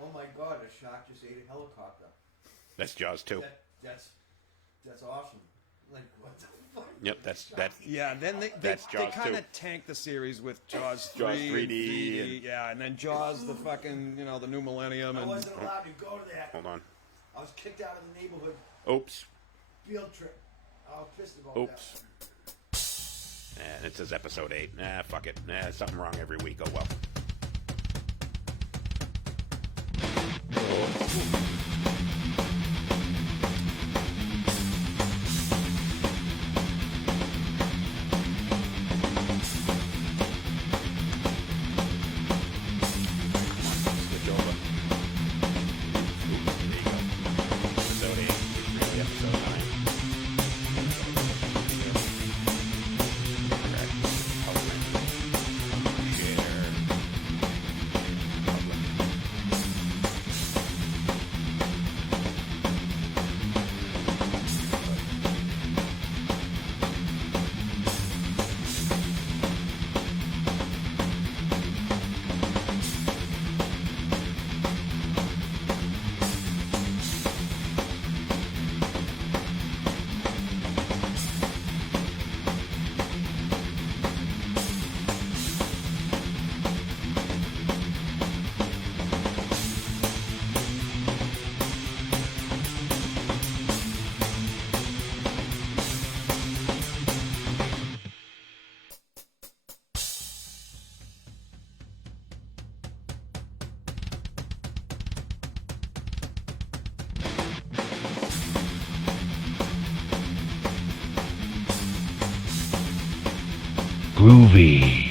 Oh my God! A shark just ate a helicopter. That's Jaws too. That's awesome. Like what the fuck? Yep, that's Yeah, then they That's Jaws kind 2. of tanked the series with Jaws 3, Jaws 3D and- yeah, and then Jaws the fucking the new millennium I and wasn't allowed to go to that. Hold on. I was kicked out of the neighborhood Oops. field trip. I was pissed about Oops. And it says episode 8. Fuck it. Something wrong every week. Oh well. Switch over. Ooh, there you go. Episode 8. Really episode 9. Groovy.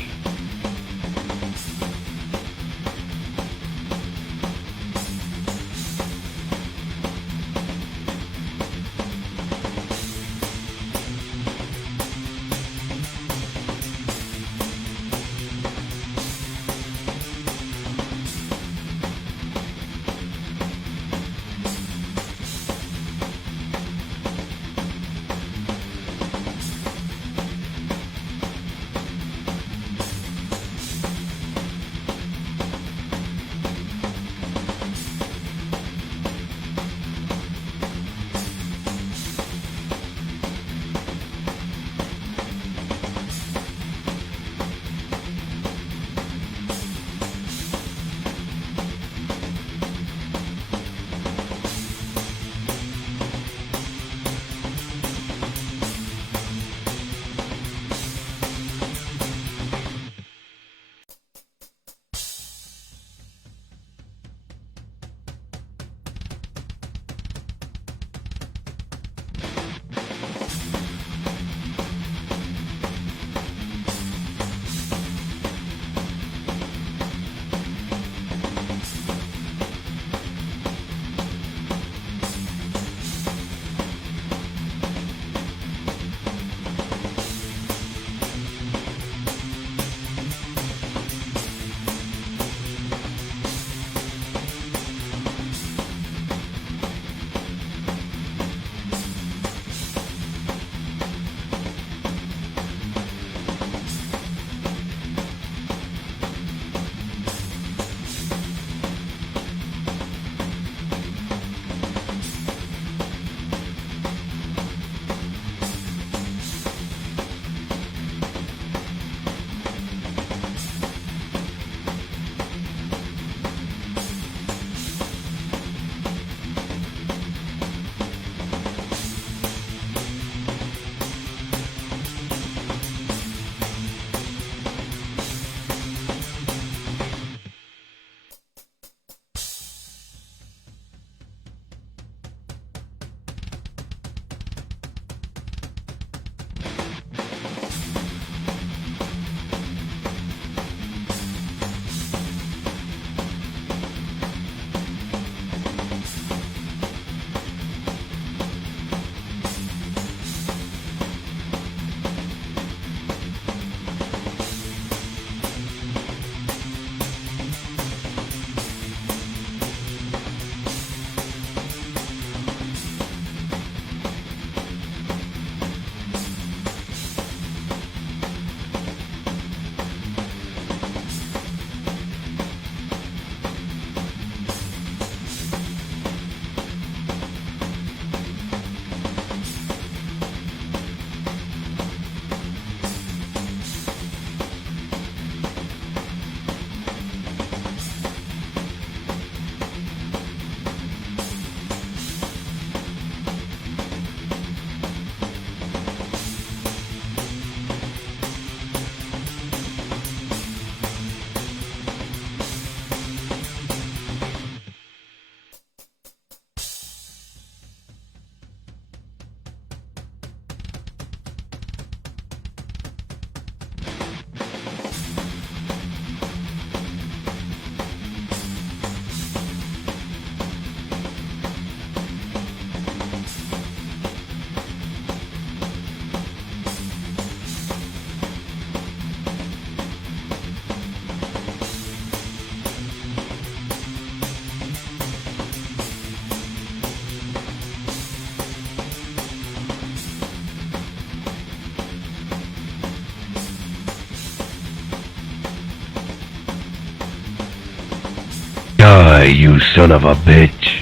Die, you son of a bitch.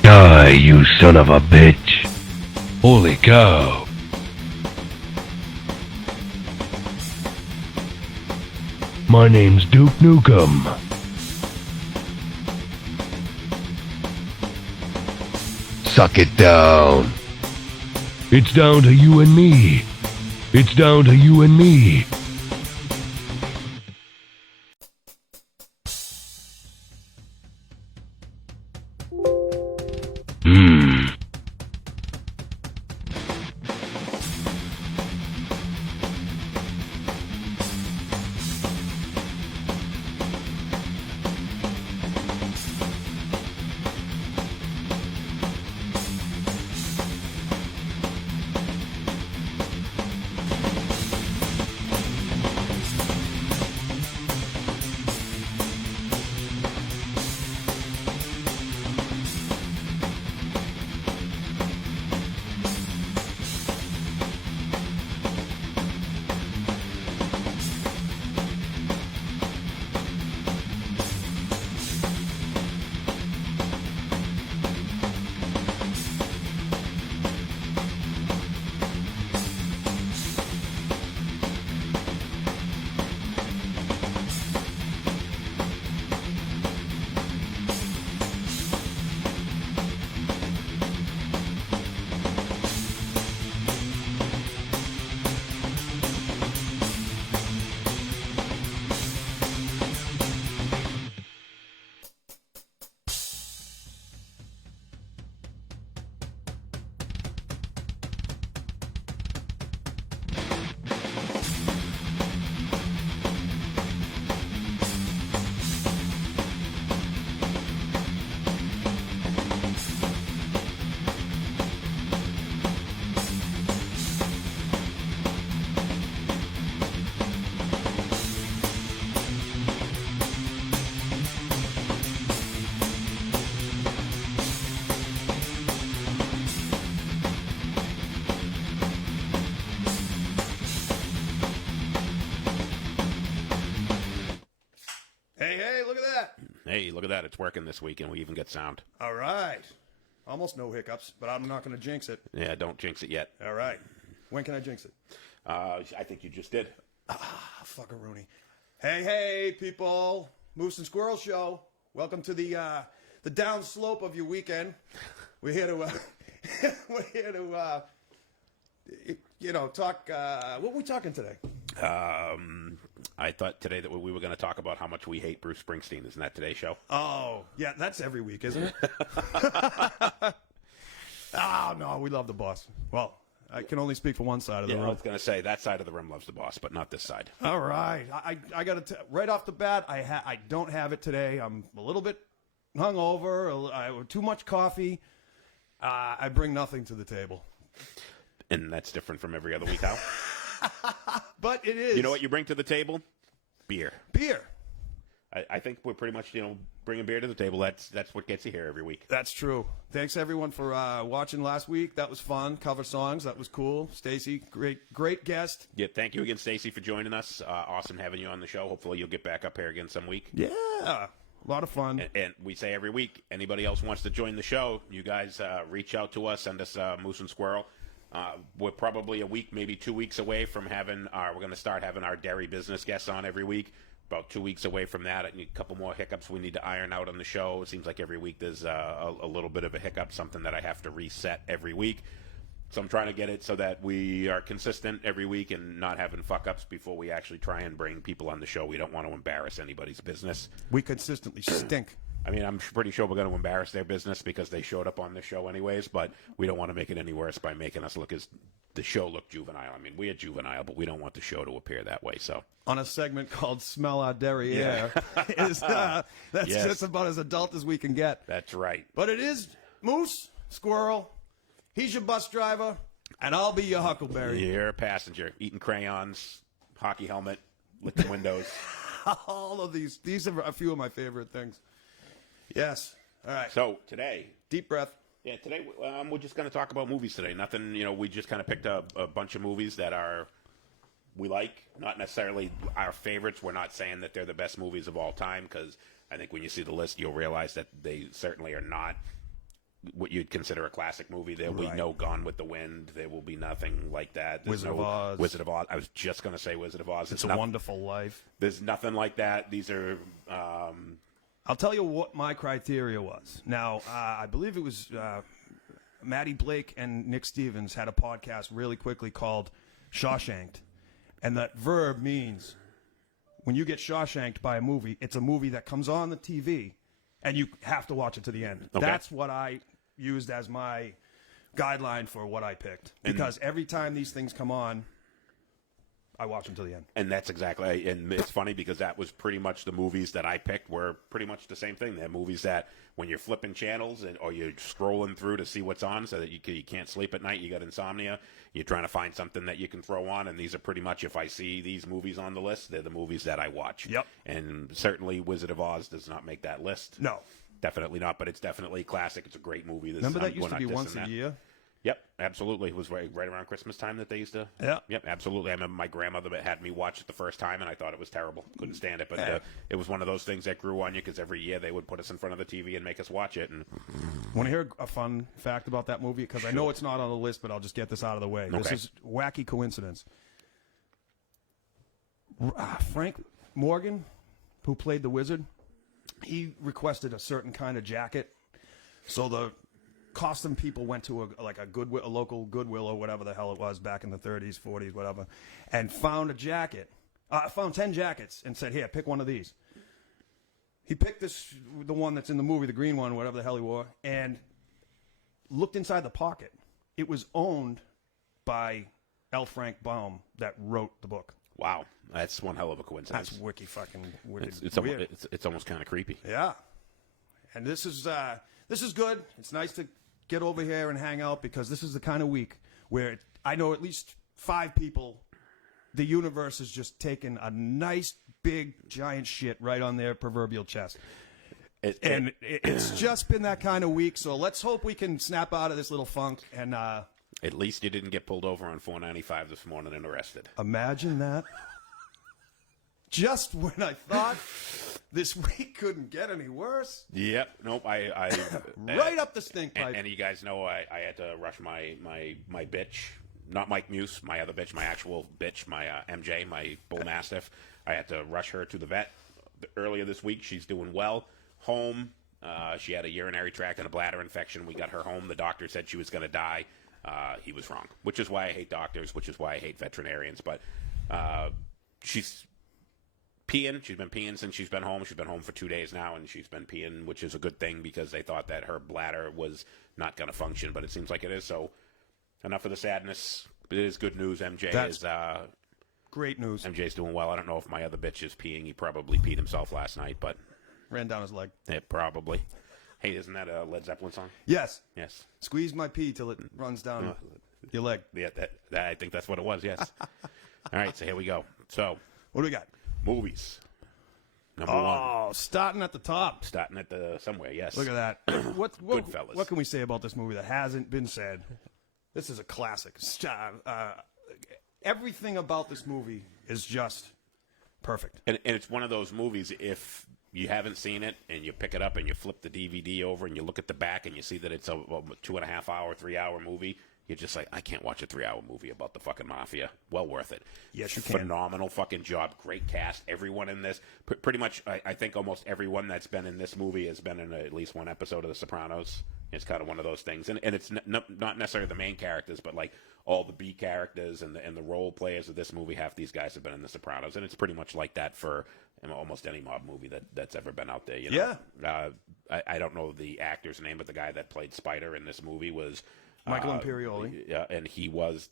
Die, you son of a bitch. Holy cow. My name's Duke Nukem. Suck it down. It's down to you and me. It's down to you and me. Hey, look at that. Hey, look at that. It's working this week, and we even get sound. All right. Almost no hiccups, but I'm not going to jinx it. Yeah, don't jinx it yet. All right. When can I jinx it? I think you just did. Fuckaroonie. Hey, people. Moose and Squirrel Show. Welcome to the downslope of your weekend. We're here to, talk. What are we talking today? I thought today that we were going to talk about how much we hate Bruce Springsteen. Isn't that today's show? Oh, yeah, that's every week, isn't it? Oh, no, we love the boss. Well, I can only speak for one side of the I room. was going to say that side of the room loves the boss, but not this side. All right. I got to right off the bat, I don't have it today. I'm a little bit hungover. Too much coffee. I bring nothing to the table. And that's different from every other week, Hal. But it is. You know what you bring to the table? Beer. Beer. I think we're pretty much, bringing beer to the table. That's what gets you here every week. That's true. Thanks, everyone, for watching last week. That was fun. Cover songs. That was cool. Stacy, great guest. Yeah, thank you again, Stacy, for joining us. Awesome having you on the show. Hopefully you'll get back up here again some week. Yeah. A lot of fun. And we say every week, anybody else wants to join the show, you guys reach out to us, send us Moose and Squirrel. We're probably a week, maybe 2 weeks away from we're going to start having our dairy business guests on every week. About 2 weeks away from that. I need a couple more hiccups we need to iron out on the show. It seems like every week there's a little bit of a hiccup, something that I have to reset every week. So I'm trying to get it so that we are consistent every week and not having fuck-ups before we actually try and bring people on the show. We don't want to embarrass anybody's business. We consistently stink. I mean, I'm pretty sure we're going to embarrass their business because they showed up on the show anyways, but we don't want to make it any worse by making us look as the show look juvenile. I mean, we are juvenile, but we don't want the show to appear that way. So on a segment called "Smell Our Derriere," that's Yes. just about as adult as we can get. That's right. But it is Moose, Squirrel. He's your bus driver, and I'll be your Huckleberry. You're a passenger, eating crayons, hockey helmet, licking windows. All of these are a few of my favorite things. Yes. All right. So today, Deep breath. yeah, today we're just going to talk about movies today. Nothing, we just kind of picked a bunch of movies that are we like, not necessarily our favorites. We're not saying that they're the best movies of all time, because I think when you see the list, you'll realize that they certainly are not what you'd consider a classic movie. There will be no Gone with the Wind. There will be nothing like that. There's Wizard of Oz. Wizard of Oz. I was just going to say Wizard of Oz. It's a Wonderful Life. There's nothing like that. These are... I'll tell you what my criteria was. Now, I believe it was Maddie Blake and Nick Stevens had a podcast really quickly called Shawshanked. And that verb means when you get Shawshanked by a movie, it's a movie that comes on the TV and you have to watch it to the end. Okay. That's what I used as my guideline for what I picked. Because every time these things come on, I watch them to the end. And that's exactly, and it's funny because that was pretty much the movies that I picked were pretty much the same thing. They're movies that when you're flipping channels or you're scrolling through to see what's on so that you can't sleep at night, you got insomnia, you're trying to find something that you can throw on, and these are pretty much, if I see these movies on the list, they're the movies that I watch. Yep. And certainly Wizard of Oz does not make that list. No. Definitely not, but it's definitely a classic. It's a great movie. Remember that used to be once a year? Yep, absolutely. It was right around Christmas time that they used to. Yeah. Yep, absolutely. I remember my grandmother had me watch it the first time, and I thought it was terrible. Couldn't stand it. But it was one of those things that grew on you because every year they would put us in front of the TV and make us watch it. And Want to hear a fun fact about that movie? Because I know it's not on the list, but I'll just get this out of the way. Okay. This is wacky coincidence. Frank Morgan, who played the wizard, he requested a certain kind of jacket. So the costume people went to a local Goodwill or whatever the hell it was back in the 30s, 40s, whatever, and found a jacket. Found 10 jackets and said, "Here, pick one of these." He picked the one that's in the movie, the green one, whatever the hell he wore, and looked inside the pocket. It was owned by L. Frank Baum that wrote the book. wow, that's one hell of a coincidence. That's wicked fucking wicked. It's weird. it's almost kind of creepy. Yeah, and this is good. It's nice to get over here and hang out because this is the kind of week where I know at least 5 people. The universe has just taken a nice big giant shit right on their proverbial chest. It's just been that kind of week. So let's hope we can snap out of this little funk and. At least you didn't get pulled over on 495 this morning and arrested. Imagine that. Just when I thought this week couldn't get any worse. Yep. Nope. I right up the stink pipe. And you guys know I had to rush my bitch. Not Mike Muse, my other bitch, my actual bitch, my MJ, my bull mastiff. I had to rush her to the vet earlier this week. She's doing well. Home. She had a urinary tract and a bladder infection. We got her home. The doctor said she was going to die. He was wrong, which is why I hate doctors, which is why I hate veterinarians. But she's peeing. She's been peeing since she's been home. She's been home for 2 days now, and she's been peeing, which is a good thing because they thought that her bladder was not going to function, but it seems like it is. So enough of the sadness. It is good news. MJ is great news. MJ's doing well. I don't know if my other bitch is peeing. He probably peed himself last night, but ran down his leg. Yeah, probably. Hey, isn't that a Led Zeppelin song? Yes. Yes. Squeeze my pee till it runs down your leg. Yeah, that I think that's what it was, yes. All right, so here we go. So, what do we got? Movies. Number 1. Oh, starting at the top. Starting at the somewhere, yes. Look at that. Goodfellas. What can we say about this movie that hasn't been said? This is a classic. Everything about this movie is just perfect. And it's one of those movies, if you haven't seen it and you pick it up and you flip the DVD over and you look at the back and you see that it's a 2.5 hour, 3 hour movie, you're just like, I can't watch a 3 hour movie about the fucking mafia. Well worth it. Yes, you can. Phenomenal fucking job. Great cast. Everyone in this, pretty much, I think almost everyone that's been in this movie has been in at least one episode of The Sopranos. It's kind of one of those things. And it's not necessarily the main characters, but like all the B characters and the role players of this movie, half these guys have been in The Sopranos. And it's pretty much like that for almost any mob movie that's ever been out there. You know? Yeah. I don't know the actor's name, but the guy that played Spider in this movie was Michael Imperioli. Yeah, and he was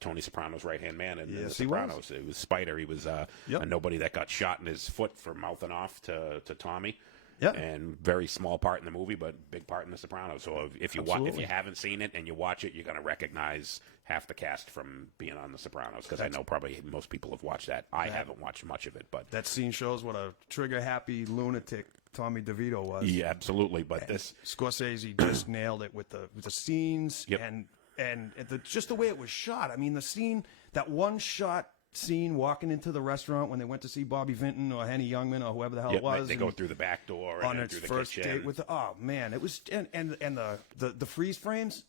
Tony Soprano's right-hand man in The Yes, Sopranos. It was Spider. He was a nobody that got shot in his foot for mouthing off to Tommy. Yeah. And very small part in the movie, but big part in The Sopranos. So if you haven't seen it and you watch it, you're going to recognize half the cast from being on The Sopranos, because I know probably most people have watched that. I haven't watched much of it, but that scene shows what a trigger-happy lunatic Tommy DeVito was. Yeah, absolutely. But this Scorsese just nailed it with the scenes, Yep. and and just the way it was shot. I mean, the scene, that one shot scene walking into the restaurant when they went to see Bobby Vinton or Henny Youngman or whoever the hell it was. They go through the back door on and its through the first kitchen. date with oh man, it was and the freeze frames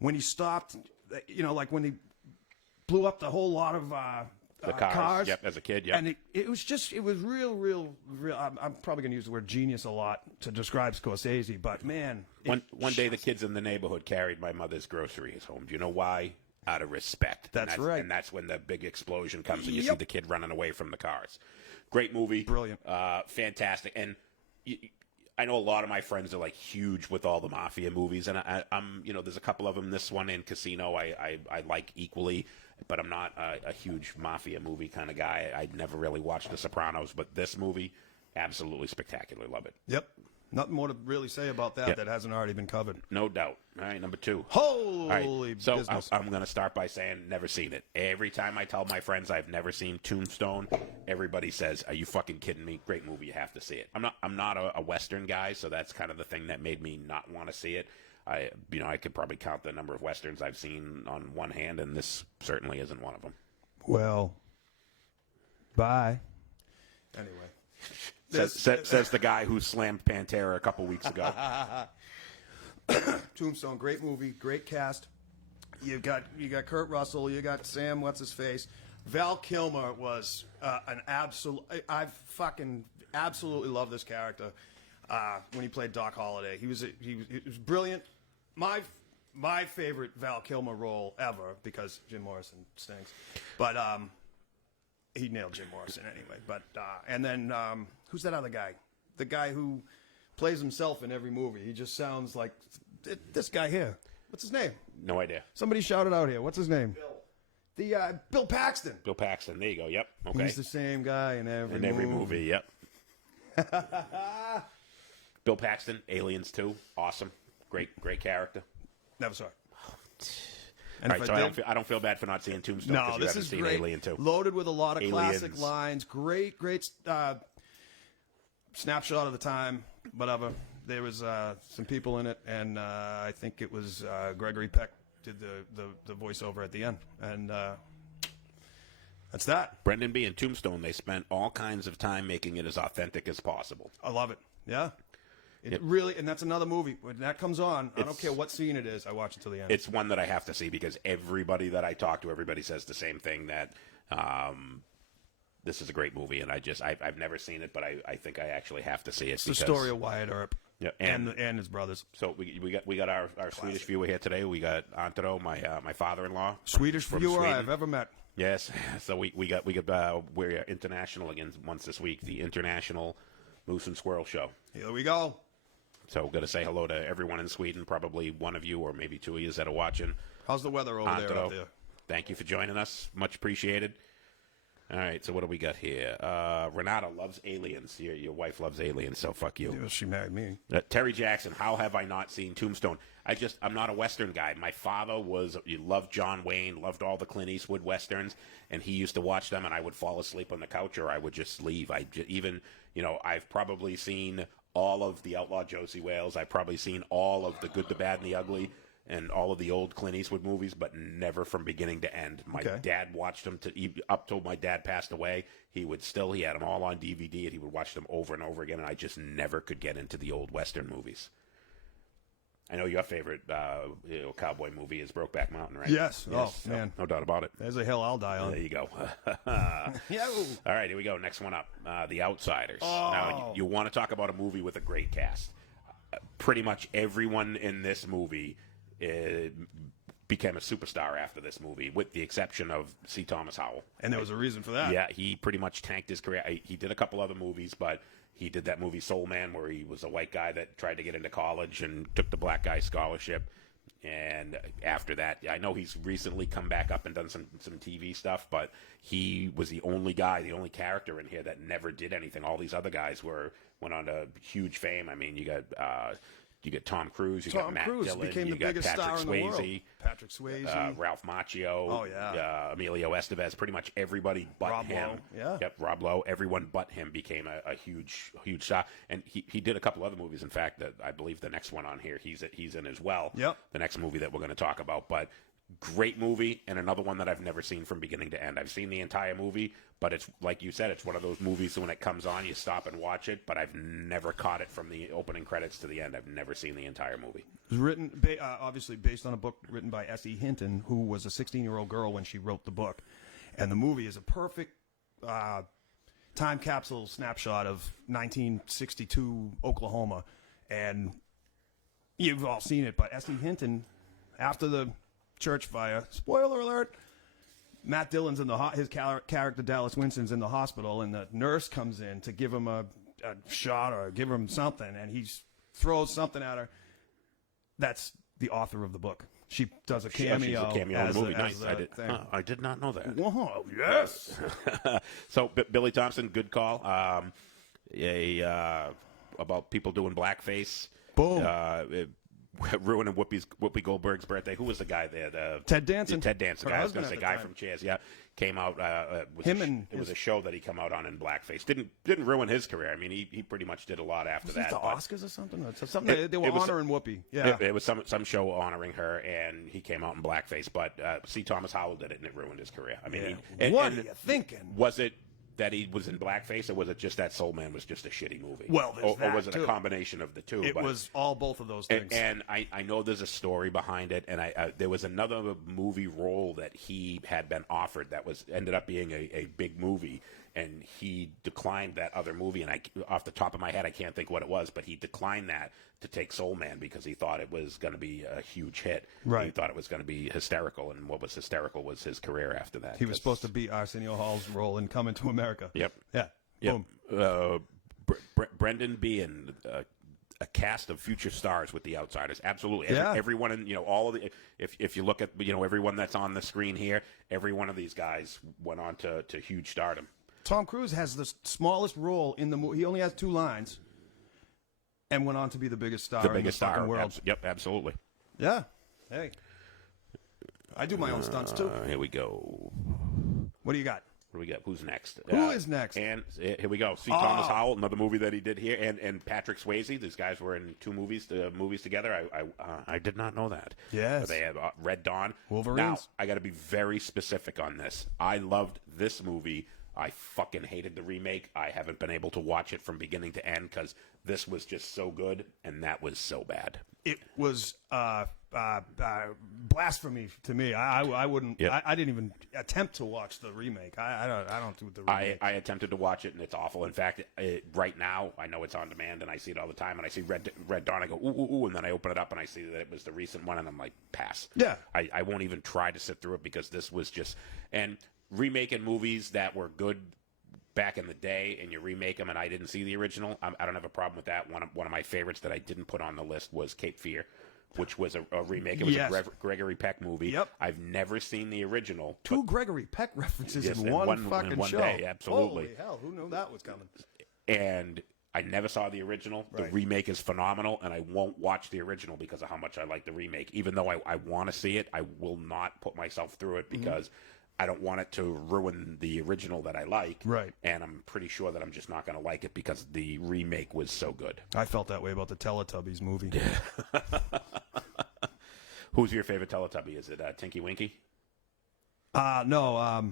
when he stopped, like when he blew up the whole lot of the cars. Yep, as a kid. Yep. And it was real. I'm probably going to use the word genius a lot to describe Scorsese, but man. One day the kids in the neighborhood carried my mother's groceries home. Do you know why? Out of respect. That's right. And that's when the big explosion comes and you see the kid running away from the cars. Great movie. Brilliant. Fantastic. And I know a lot of my friends are like huge with all the mafia movies, and I'm there's a couple of them. This one in Casino I like equally, but I'm not a huge mafia movie kind of guy. I never really watched The Sopranos, but this movie, absolutely spectacular. Love it. Yep. Nothing more to really say about that that hasn't already been covered. No doubt. All right, number 2. Holy so business. I'm going to start by saying never seen it. Every time I tell my friends I've never seen Tombstone, everybody says, "Are you fucking kidding me? Great movie, you have to see it." I'm not a Western guy, so that's kind of the thing that made me not want to see it. I could probably count the number of Westerns I've seen on one hand, and this certainly isn't one of them. Well, bye. Anyway. Says the guy who slammed Pantera a couple weeks ago. Tombstone, great movie, great cast. You got Kurt Russell, you got Sam, what's his face. Val Kilmer was an absolute. I fucking absolutely love this character when he played Doc Holliday. He was brilliant. My favorite Val Kilmer role ever, because Jim Morrison stinks, but he nailed Jim Morrison anyway. But and then who's that other guy? The guy who plays himself in every movie. He just sounds like this guy here. What's his name? No idea. Somebody shout it out here. What's his name? Bill. Bill Paxton. Bill Paxton. There you go. Yep. Okay. He's the same guy in every movie. Yep. Bill Paxton, Aliens 2, awesome, great character. Never saw it. And all right, so I don't feel bad for not seeing Tombstone. No, this is great. Alien 2. Loaded with a lot of classic lines. Great snapshot of the time. Whatever. There was some people in it, and I think it was Gregory Peck did the voiceover at the end, and that's that. Brendan B. and Tombstone, they spent all kinds of time making it as authentic as possible. I love it. Yeah. It really, and that's another movie. When that comes on, I don't care what scene it is, I watch it till the end. It's one that I have to see because everybody that I talk to, everybody says the same thing, that this is a great movie, and I've never seen it, but I think I actually have to see it. It's the story of Wyatt Earp and his brothers. So we got our Swedish viewer here today. We got Antero, my father-in-law. Swedish viewer Sweden. I've ever met. Yes. So we're international again once this week. The International Moose and Squirrel Show. Here we go. So we're going to say hello to everyone in Sweden. Probably one of you or maybe two of you that are watching. How's the weather over there out there? Thank you for joining us. Much appreciated. All right, so what do we got here? Renata loves aliens. Your wife loves aliens, so fuck you. Yeah, she married me. Terry Jackson, how have I not seen Tombstone? I'm not a Western guy. My father loved John Wayne, loved all the Clint Eastwood Westerns, and he used to watch them, and I would fall asleep on the couch or I would just leave. I've probably seen all of the Outlaw Josie Wales. I've probably seen all of the Good, the Bad, and the Ugly, and all of the old Clint Eastwood movies, but never from beginning to end. My dad watched them up till my dad passed away. He had them all on DVD, and he would watch them over and over again, and I just never could get into the old Western movies. I know your favorite cowboy movie is Brokeback Mountain, right? Yes. Oh, man. No doubt about it. There's a hill I'll die on. There you go. Yeah. All right, here we go. Next one up, The Outsiders. Oh. Now, you want to talk about a movie with a great cast. Pretty much everyone in this movie became a superstar after this movie, with the exception of C. Thomas Howell. And there was a reason for that. Yeah, he pretty much tanked his career. He did a couple other movies, but he did that movie Soul Man, where he was a white guy that tried to get into college and took the black guy scholarship. And after that, I know he's recently come back up and done some TV stuff, but he was the only character in here that never did anything. All these other guys went on to huge fame. I mean, you got you get Tom Cruise, you got Tom Matt Cruise Dillon, became you the got biggest Patrick star in the world. Swayze, Patrick Swayze, Ralph Macchio, Oh, yeah. Emilio Estevez, pretty much everybody but Rob him. Lowe, yeah. Yep, Rob Lowe. Everyone but him became a huge star, and he did a couple other movies. In fact, that I believe the next one on here he's in as well. Yep. The next movie that we're going to talk about, but. Great movie, and another one that I've never seen from beginning to end. I've seen the entire movie, but it's like you said, it's one of those movies when it comes on, you stop and watch it, but I've never caught it from the opening credits to the end. I've never seen the entire movie. It was written, obviously, based on a book written by S.E. Hinton, who was a 16-year-old girl when she wrote the book. And the movie is a perfect time capsule snapshot of 1962 Oklahoma. And you've all seen it, but S.E. Hinton, after the church fire, spoiler alert, Matt Dillon's in his character Dallas Winston's in the hospital, and the nurse comes in to give him a shot or give him something, and he throws something at her. That's the author of the book. She does a cameo. She's a cameo in the movie. Nice. I did not know that. Whoa, yes. So Billy Thompson, good call. About people doing blackface. Boom. Ruining Whoopi Goldberg's birthday. Who was the guy there? Ted Danson. Ted Danson. Her I was going husband to say at the guy time. from Cheers. Yeah, came out. Him it was a show that he came out on in blackface. Didn't ruin his career. I mean, he pretty much did a lot after Was that. it the but Oscars or something? They were honoring Whoopi. Yeah. It was some show honoring her, and he came out in blackface. But C. Thomas Howell did it, and it ruined his career. I mean, what are you thinking? Was it that he was in blackface, or was it just that Soul Man was just a shitty movie? Well, there's or was that, it too. a combination of the two? It was all both of those things. And I know there's a story behind it, and there was another movie role that he had been offered that ended up being a big movie, and he declined that other movie. And off the top of my head, I can't think what it was, but he declined that to take Soul Man because he thought it was going to be a huge hit. Right. He thought it was going to be hysterical, and what was hysterical was his career after that. He was supposed to be Arsenio Hall's role in Coming to America. Yep. Yeah. Yep. Boom. Brendan Behan, a cast of future stars with The Outsiders. Absolutely. Yeah. Everyone in, all of the, if you look at, everyone that's on the screen here, every one of these guys went on to huge stardom. Tom Cruise has the smallest role in the movie. He only has 2 lines and went on to be the biggest star in the fucking world. Yep, absolutely. Yeah. Hey. I do my own stunts, too. Here we go. What do you got? What do we got? Who's next? Who is next? And here we go. C. Thomas Howell, another movie that he did here, and Patrick Swayze. These guys were in 2 movies together. I did not know that. Yes. They have Red Dawn. Wolverines. Now, I got to be very specific on this. I loved this movie. I fucking hated the remake. I haven't been able to watch it from beginning to end because this was just so good, and that was so bad. It was blasphemy to me. I wouldn't. Yep. I didn't even attempt to watch the remake. I don't do the remake. I attempted to watch it, and it's awful. In fact, right now, I know it's on demand, and I see it all the time, and I see Red Dawn, I go, ooh, ooh, ooh, and then I open it up, and I see that it was the recent one, and I'm like, pass. Yeah. I won't even try to sit through it because this was just... And remaking movies that were good back in the day, and you remake them, and I didn't see the original, I don't have a problem with that. One of my favorites that I didn't put on the list was Cape Fear, which was a remake. It was a Gregory Peck movie. Yep. I've never seen the original. 2 Gregory Peck references Yes, in one fucking in one show. day, absolutely. Holy hell, who knew that was coming? And I never saw the original. The Right. remake is phenomenal, and I won't watch the original because of how much I like the remake. Even though I want to see it, I will not put myself through it because I don't want it to ruin the original that I like. Right. And I'm pretty sure that I'm just not going to like it because the remake was so good. I felt that way about the Teletubbies movie. Who's your favorite Teletubby? Is it Tinky Winky? No.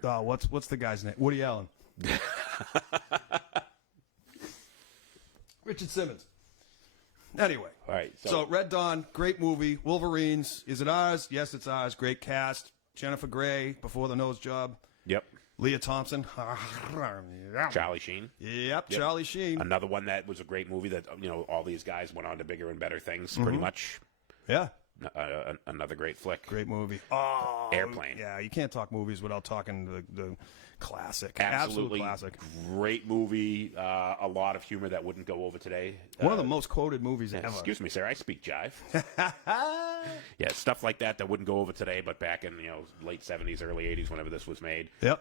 What's the guy's name? Woody Allen. Richard Simmons. Anyway. All right. So Red Dawn, great movie. Wolverines, is it ours? Yes, it's ours. Great cast. Jennifer Grey, Before the Nose Job. Yep. Leah Thompson. Charlie Sheen. Yep, Charlie Sheen. Another one that was a great movie that, all these guys went on to bigger and better things, pretty much. Yeah. Another great flick. Great movie. Oh, Airplane. Yeah, you can't talk movies without talking the classic. Absolutely Absolute classic. Great movie. A lot of humor that wouldn't go over today. One of the most quoted movies ever. Excuse me, sir. I speak jive. Yeah, stuff like that wouldn't go over today, but back in late 70s, early 80s, whenever this was made. Yep.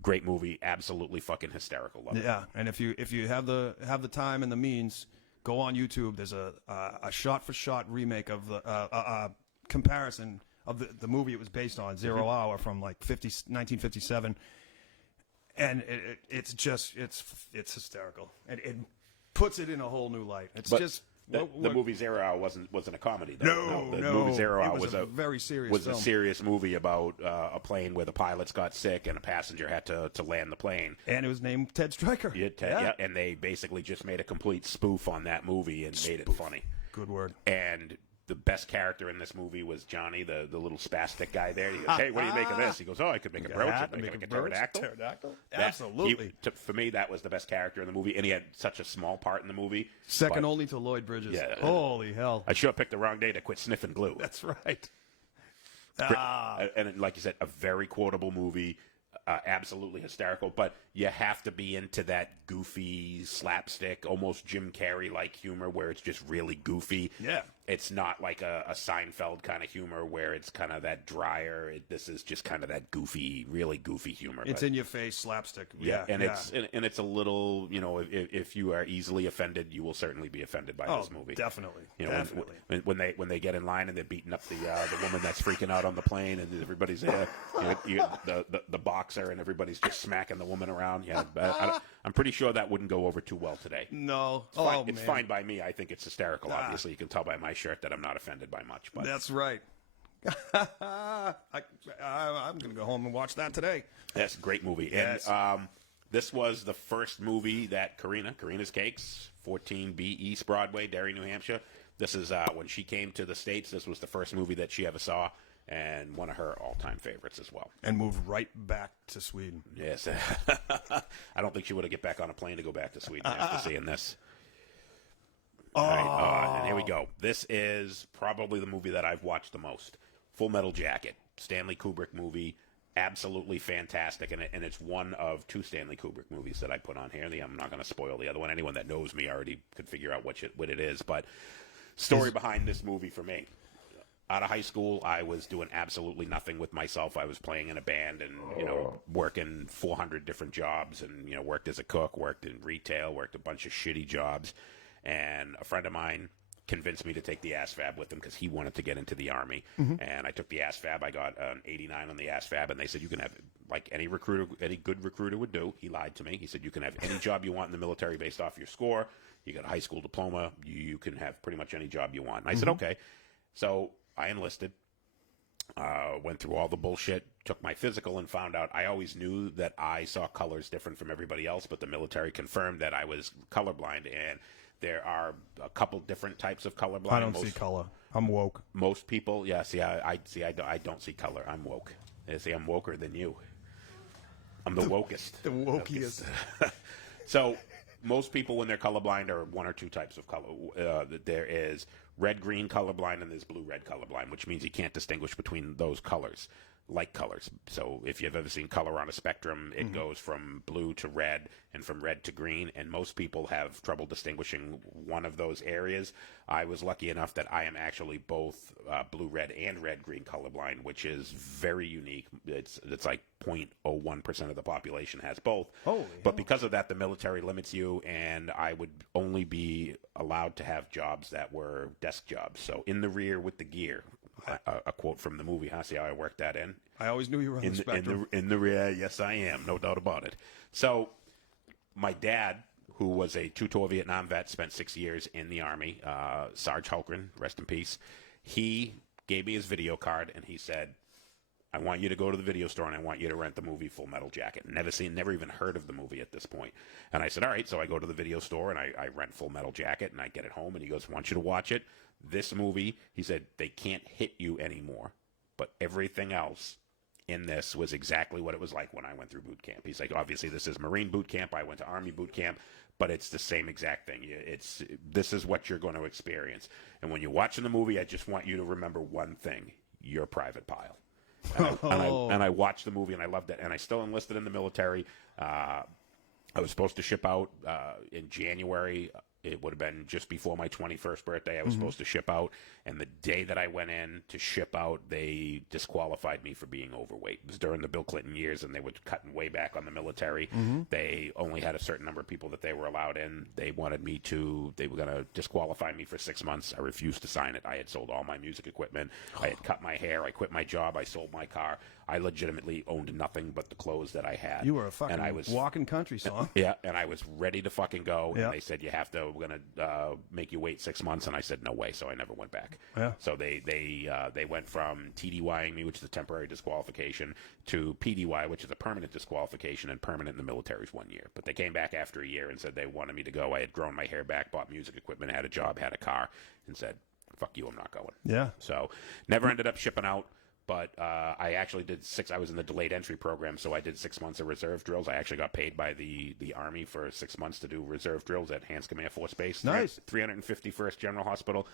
Great movie. Absolutely fucking hysterical. Love it. Yeah, and if you have the time and the means, Go on YouTube. There's a shot-for-shot remake of the comparison of the movie it was based on, 0 Hour, from like 1957, and it's hysterical. It puts it in a whole new light. It's just. The movie 0 Hour wasn't a comedy, though. No, the movie 0 Hour was a very serious was film. a serious movie about a plane where the pilots got sick and a passenger had to land the plane. And it was named Ted Stryker. Yeah, and they basically just made a complete spoof on that movie and made it funny. Good word. And the best character in this movie was Johnny, the little spastic guy there. He goes, "Hey, what do you make of this?" He goes, "Oh, I could make a brooch. I could make a pterodactyl." Absolutely. For me, that was the best character in the movie, and he had such a small part in the movie. Second only to Lloyd Bridges. Yeah. Holy hell. I sure picked the wrong day to quit sniffing glue. That's right. And like you said, a very quotable movie, absolutely hysterical. But you have to be into that goofy, slapstick, almost Jim Carrey-like humor where it's just really goofy. Yeah. It's not like a Seinfeld kind of humor where it's kind of that drier. This is just kind of that goofy, really goofy humor. It's in your face slapstick. It's a little, if you are easily offended, you will certainly be offended by this movie. Definitely. Definitely. When they get in line and they're beating up the woman that's freaking out on the plane, and everybody's there, the boxer, and everybody's just smacking the woman around. Yeah, I'm pretty sure that wouldn't go over too well today. No. It's fine by me. I think it's hysterical. Obviously, you can tell by my shirt that I'm not offended by much. But that's right. I'm going to go home and watch that today. That's a great movie. Yes. And this was the first movie that Karina's Cakes, 14B East Broadway, Derry, New Hampshire. This is when she came to the States. This was the first movie that she ever saw, and one of her all-time favorites as well. And moved right back to Sweden. Yes. I don't think she would have get back on a plane to go back to Sweden after seeing this. All right, and here we go. This is probably the movie that I've watched the most. Full Metal Jacket, Stanley Kubrick movie, absolutely fantastic, and it's one of 2 Stanley Kubrick movies that I put on here. I'm not going to spoil the other one. Anyone that knows me already could figure out what it is, but story behind this movie for me. Out of high school, I was doing absolutely nothing with myself. I was playing in a band and, working 400 different jobs and, worked as a cook, worked in retail, worked a bunch of shitty jobs. And a friend of mine convinced me to take the ASVAB with him because he wanted to get into the Army. Mm-hmm. And I took the ASVAB. I got an 89 on the ASVAB, and they said, you can have, like any good recruiter would do. He lied to me. He said, you can have any job you want in the military based off your score. You got a high school diploma. You can have pretty much any job you want. And I said, okay. So I enlisted, went through all the bullshit, took my physical, and found out I always knew that I saw colors different from everybody else, but the military confirmed that I was colorblind. And there are a couple different types of colorblind. I don't see color. I'm woke. Most people, yeah. I don't see color. I'm woke. I'm woker than you. I'm the wokest. The wokiest. So most people, when they're colorblind, are 1 or 2 types of color. There is red-green colorblind and there's blue-red colorblind, which means you can't distinguish between those colors. Like colors. So if you've ever seen color on a spectrum, it goes from blue to red and from red to green, and most people have trouble distinguishing one of those areas. I was lucky enough that I am actually both blue-red and red-green colorblind, which is very unique. It's like 0.01% of the population has both. But because of that, the military limits you, and I would only be allowed to have jobs that were desk jobs. So in the rear with the gear. A quote from the movie, See how I worked that in? I always knew you were on the spectrum. In the rear, yes, I am. No doubt about it. So my dad, who was a two-tour Vietnam vet, spent 6 years in the Army, Sarge Hulkran, rest in peace. He gave me his video card, and he said, I want you to go to the video store, and I want you to rent the movie Full Metal Jacket. Never even heard of the movie at this point. And I said, all right. So I go to the video store, and I rent Full Metal Jacket, and I get it home, and he goes, I want you to watch it. This movie, he said, they can't hit you anymore, but everything else in this was exactly what it was like when I went through boot camp. He's like, obviously, this is Marine boot camp. I went to Army boot camp, but it's the same exact thing. This is what you're going to experience. And when you're watching the movie, I just want you to remember one thing. You're Private Pile. And I watched the movie, and I loved it. And I still enlisted in the military. I was supposed to ship out in January It would have been just before my 21st birthday. I was supposed to ship out, and the day that I went in to ship out, they disqualified me for being overweight. It was during the Bill Clinton years, and they were cutting way back on the military. They only had a certain number of people that they were allowed in. They were going to disqualify me for 6 months. I refused to sign it. I had sold all my music equipment. I had cut my hair. I quit my job. I sold my car. I legitimately owned nothing but the clothes that I had. You were a fucking walking country song. Yeah, and I was ready to fucking go. Yeah. And they said, we're going to make you wait 6 months. And I said, no way. So I never went back. Yeah. So they went from TDYing me, which is a temporary disqualification, to PDY, which is a permanent disqualification, and permanent in the military is 1 year. But they came back after a year and said they wanted me to go. I had grown my hair back, bought music equipment, had a job, had a car, and said, fuck you, I'm not going. Yeah. So never ended up shipping out. But I actually did I was in the delayed entry program, so I did 6 months of reserve drills. I actually got paid by the Army for 6 months to do reserve drills at Hanscom Air Force Base. Nice. 351st General Hospital.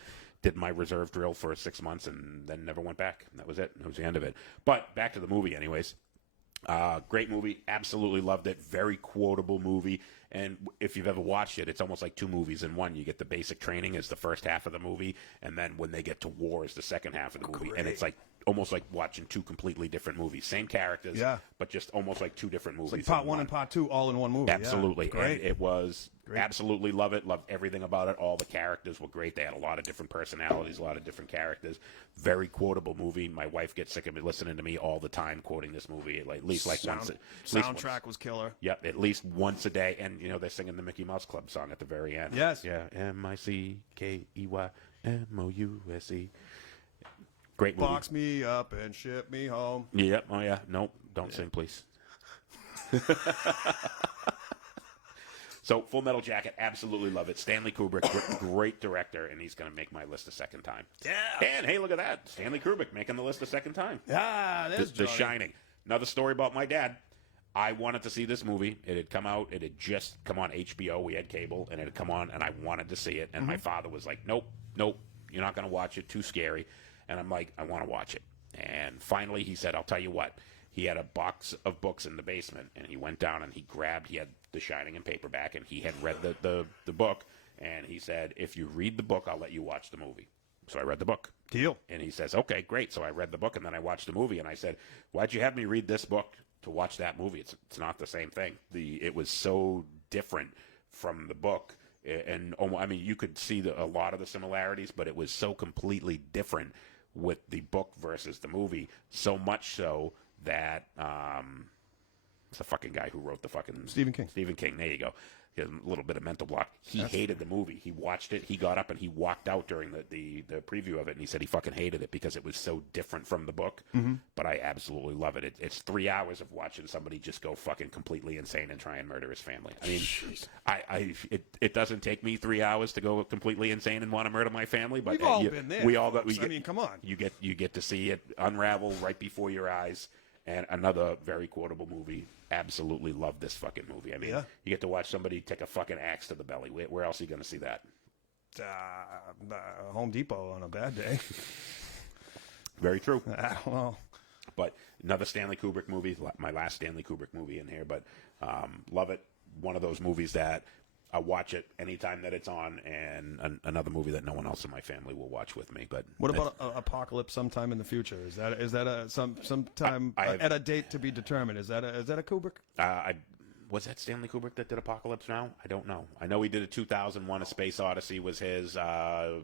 Did my reserve drill for 6 months and then never went back. That was it. That was the end of it. But back to the movie anyways. Great movie. Absolutely loved it. Very quotable movie. And if you've ever watched it, it's almost like two movies in one. You get the basic training as the first half of the movie, and then when they get to war is the second half of the movie. Great. And it's like almost like watching two completely different movies. Same characters, but just almost like two different movies. It's like part one and part two all in one movie. Absolutely. Yeah, great. And it was absolutely love it. Loved everything about it. All the characters were great. They had a lot of different personalities, a lot of different characters. Very quotable movie. My wife gets sick of me listening to me all the time quoting this movie, at least like once. Soundtrack was killer. Yep, at least once a day. And, they're singing the Mickey Mouse Club song at the very end. Yes. Yeah, MICKEYMOUSE. Great movie. Box me up and ship me home. Yep. Oh, yeah. Nope. Don't sing, please. So, Full Metal Jacket, absolutely love it. Stanley Kubrick, great director, and he's going to make my list a second time. Yeah. And, hey, look at that. Stanley Kubrick making the list a second time. Yeah, there's The Shining. Another story about my dad. I wanted to see this movie. It had come out. It had just come on HBO. We had cable, and it had come on, and I wanted to see it. And my father was like, nope, you're not going to watch it. Too scary. And I'm like, I want to watch it. And finally, he said, I'll tell you what. He had a box of books in the basement, and he went down and he had The Shining in paperback, and he had read the book, and he said, if you read the book, I'll let you watch the movie. So I read the book. Deal. And he says, okay, great. So I read the book, and then I watched the movie, and I said, why'd you have me read this book to watch that movie? It's not the same thing. It was so different from the book, and I mean, you could see a lot of the similarities, but it was so completely different with the book versus the movie, so much so that it's the fucking guy who wrote the fucking Stephen King. Stephen King, there you go. He has a little bit of mental block. He hated the movie. He watched it. He got up and he walked out during the preview of it, and he said he fucking hated it because it was so different from the book. But I absolutely love it. It's 3 hours of watching somebody just go fucking completely insane and try and murder his family. I mean, it doesn't take me 3 hours to go completely insane and want to murder my family. But We've all been there. We all got. I mean, come on. You get to see it unravel right before your eyes. And another very quotable movie. Absolutely love this fucking movie. I mean, you get to watch somebody take a fucking axe to the belly. Where else are you going to see that? Home Depot on a bad day. Very true. Well, but another Stanley Kubrick movie. My last Stanley Kubrick movie in here. But love it. One of those movies that I watch it anytime that it's on, and another movie that no one else in my family will watch with me. But what about Apocalypse sometime in the future? Is that sometime at a date to be determined? Is that a Kubrick? Was that Stanley Kubrick that did Apocalypse Now? I don't know. I know he did a 2001: A Space Odyssey was his. Doctor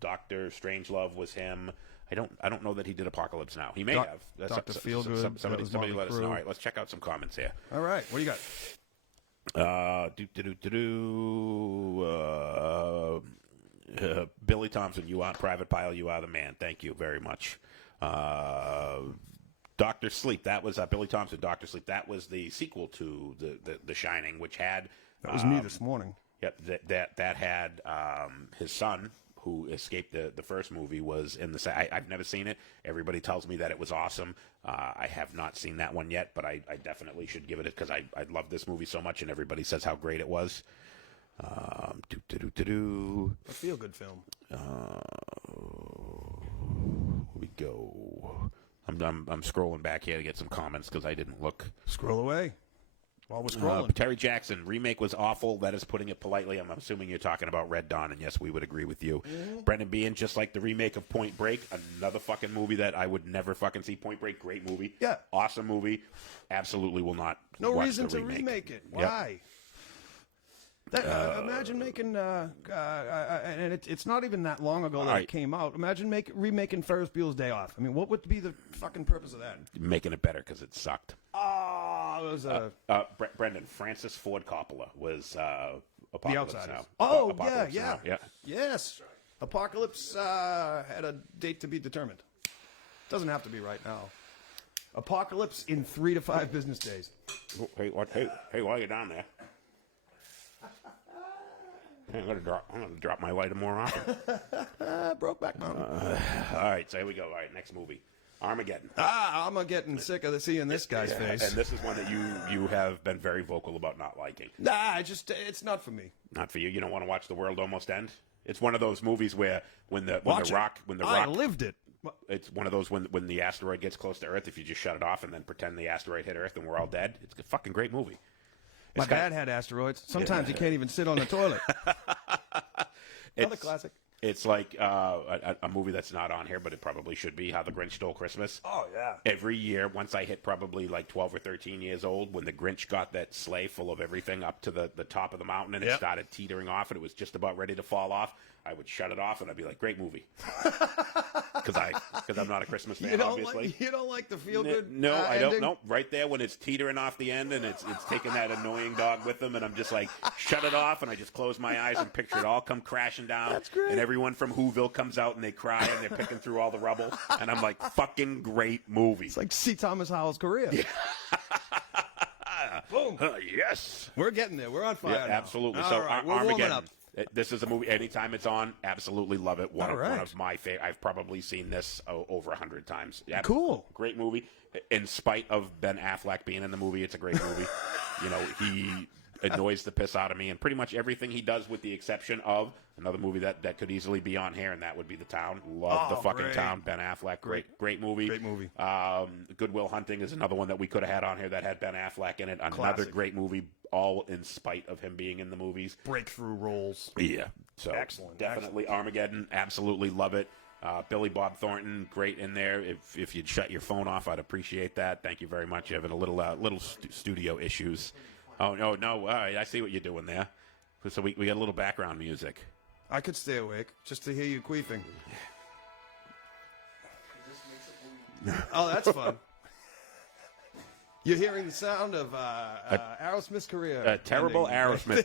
Strangelove was him. I don't know that he did Apocalypse Now. He may have. Dr. Feelgood. Somebody let us know. All right, let's check out some comments here. All right, what do you got? Billy Thompson, you are Private Pile, you are the man. Thank you very much. Dr. Sleep, that was Billy Thompson. Dr. Sleep, that was the sequel to the Shining, which had that was me this morning. Yep, that had his son, who escaped the first movie, was in the. I've never seen it. Everybody tells me that it was awesome. I have not seen that one yet, but I definitely should give it because I love this movie so much, and everybody says how great it was. A feel-good film. Here we go. I'm scrolling back here to get some comments because I didn't look. Scroll away. While we're scrolling. Terry Jackson, remake was awful. That is putting it politely. I'm assuming you're talking about Red Dawn, and yes, we would agree with you. Brendan Behan, just like the remake of Point Break, another fucking movie that I would never fucking see. Point Break, great movie. Yeah. Awesome movie. Absolutely will not No watch reason the to remake it. Why? Yep. Imagine making, and it's not even that long ago that it came out. Imagine remaking Ferris Bueller's Day Off. I mean, what would be the fucking purpose of that? Making it better because it sucked. Oh, it was Brendan, Francis Ford Coppola was The Apocalypse Outsiders. Now. Oh, Apocalypse yeah. Now. Yeah. Yes. Apocalypse had a date to be determined. Doesn't have to be right now. Apocalypse in 3 to 5 business days. Oh, hey, while you're down there. I'm gonna drop my lighter more often. Brokeback Mountain. All right, so here we go. All right, next movie, Armageddon. I'm getting sick of seeing this guy's face. And this is one that you have been very vocal about not liking. Nah, it's not for me. Not for you. You don't want to watch the world almost end. It's one of those movies where when the Watch rock I lived it. it's one of those when the asteroid gets close to Earth, if you just shut it off and then pretend the asteroid hit Earth and we're all dead. It's a fucking great movie. My dad had asteroids. Sometimes you can't even sit on the toilet. Another classic. It's like a movie that's not on here, but it probably should be, How the Grinch Stole Christmas. Oh, yeah. Every year, once I hit probably like 12 or 13 years old, when the Grinch got that sleigh full of everything up to the top of the mountain and it started teetering off and it was just about ready to fall off, I would shut it off and I'd be like, great movie. Because I'm not a Christmas fan, obviously. You don't like the feel-good No, I don't. ending? No, right there when it's teetering off the end and it's taking that annoying dog with them, and I'm just like, shut it off, and I just close my eyes and picture it all come crashing down. That's great. And everyone from Whoville comes out and they cry and they're picking through all the rubble, and I'm like, fucking great movie. It's like C. Thomas Howell's career. Boom. Yes. We're getting there. We're on fire now. Absolutely. All So right, we're warming Armageddon. up. This is a movie. Anytime it's on, absolutely love it. One All right. of my favorite. I've probably seen this over 100 times. Yeah, Cool. Great movie. In spite of Ben Affleck being in the movie, it's a great movie. He annoys the piss out of me, and pretty much everything he does, with the exception of another movie that could easily be on here, and that would be The Town. Love The fucking great. Town. Ben Affleck, great movie. Great movie. Good Will Hunting is another one that we could have had on here that had Ben Affleck in it. Another Classic. great movie, all in spite of him being in the movies. Breakthrough roles. Yeah. So Excellent. definitely Armageddon. Absolutely love it. Billy Bob Thornton, great in there. If you'd shut your phone off, I'd appreciate that. Thank you very much. You're having a little studio issues. Oh no! I see what you're doing there. So we got a little background music. I could stay awake just to hear you queefing. Oh, that's fun. You're hearing the sound of Aerosmith's career. A terrible ending. Aerosmith.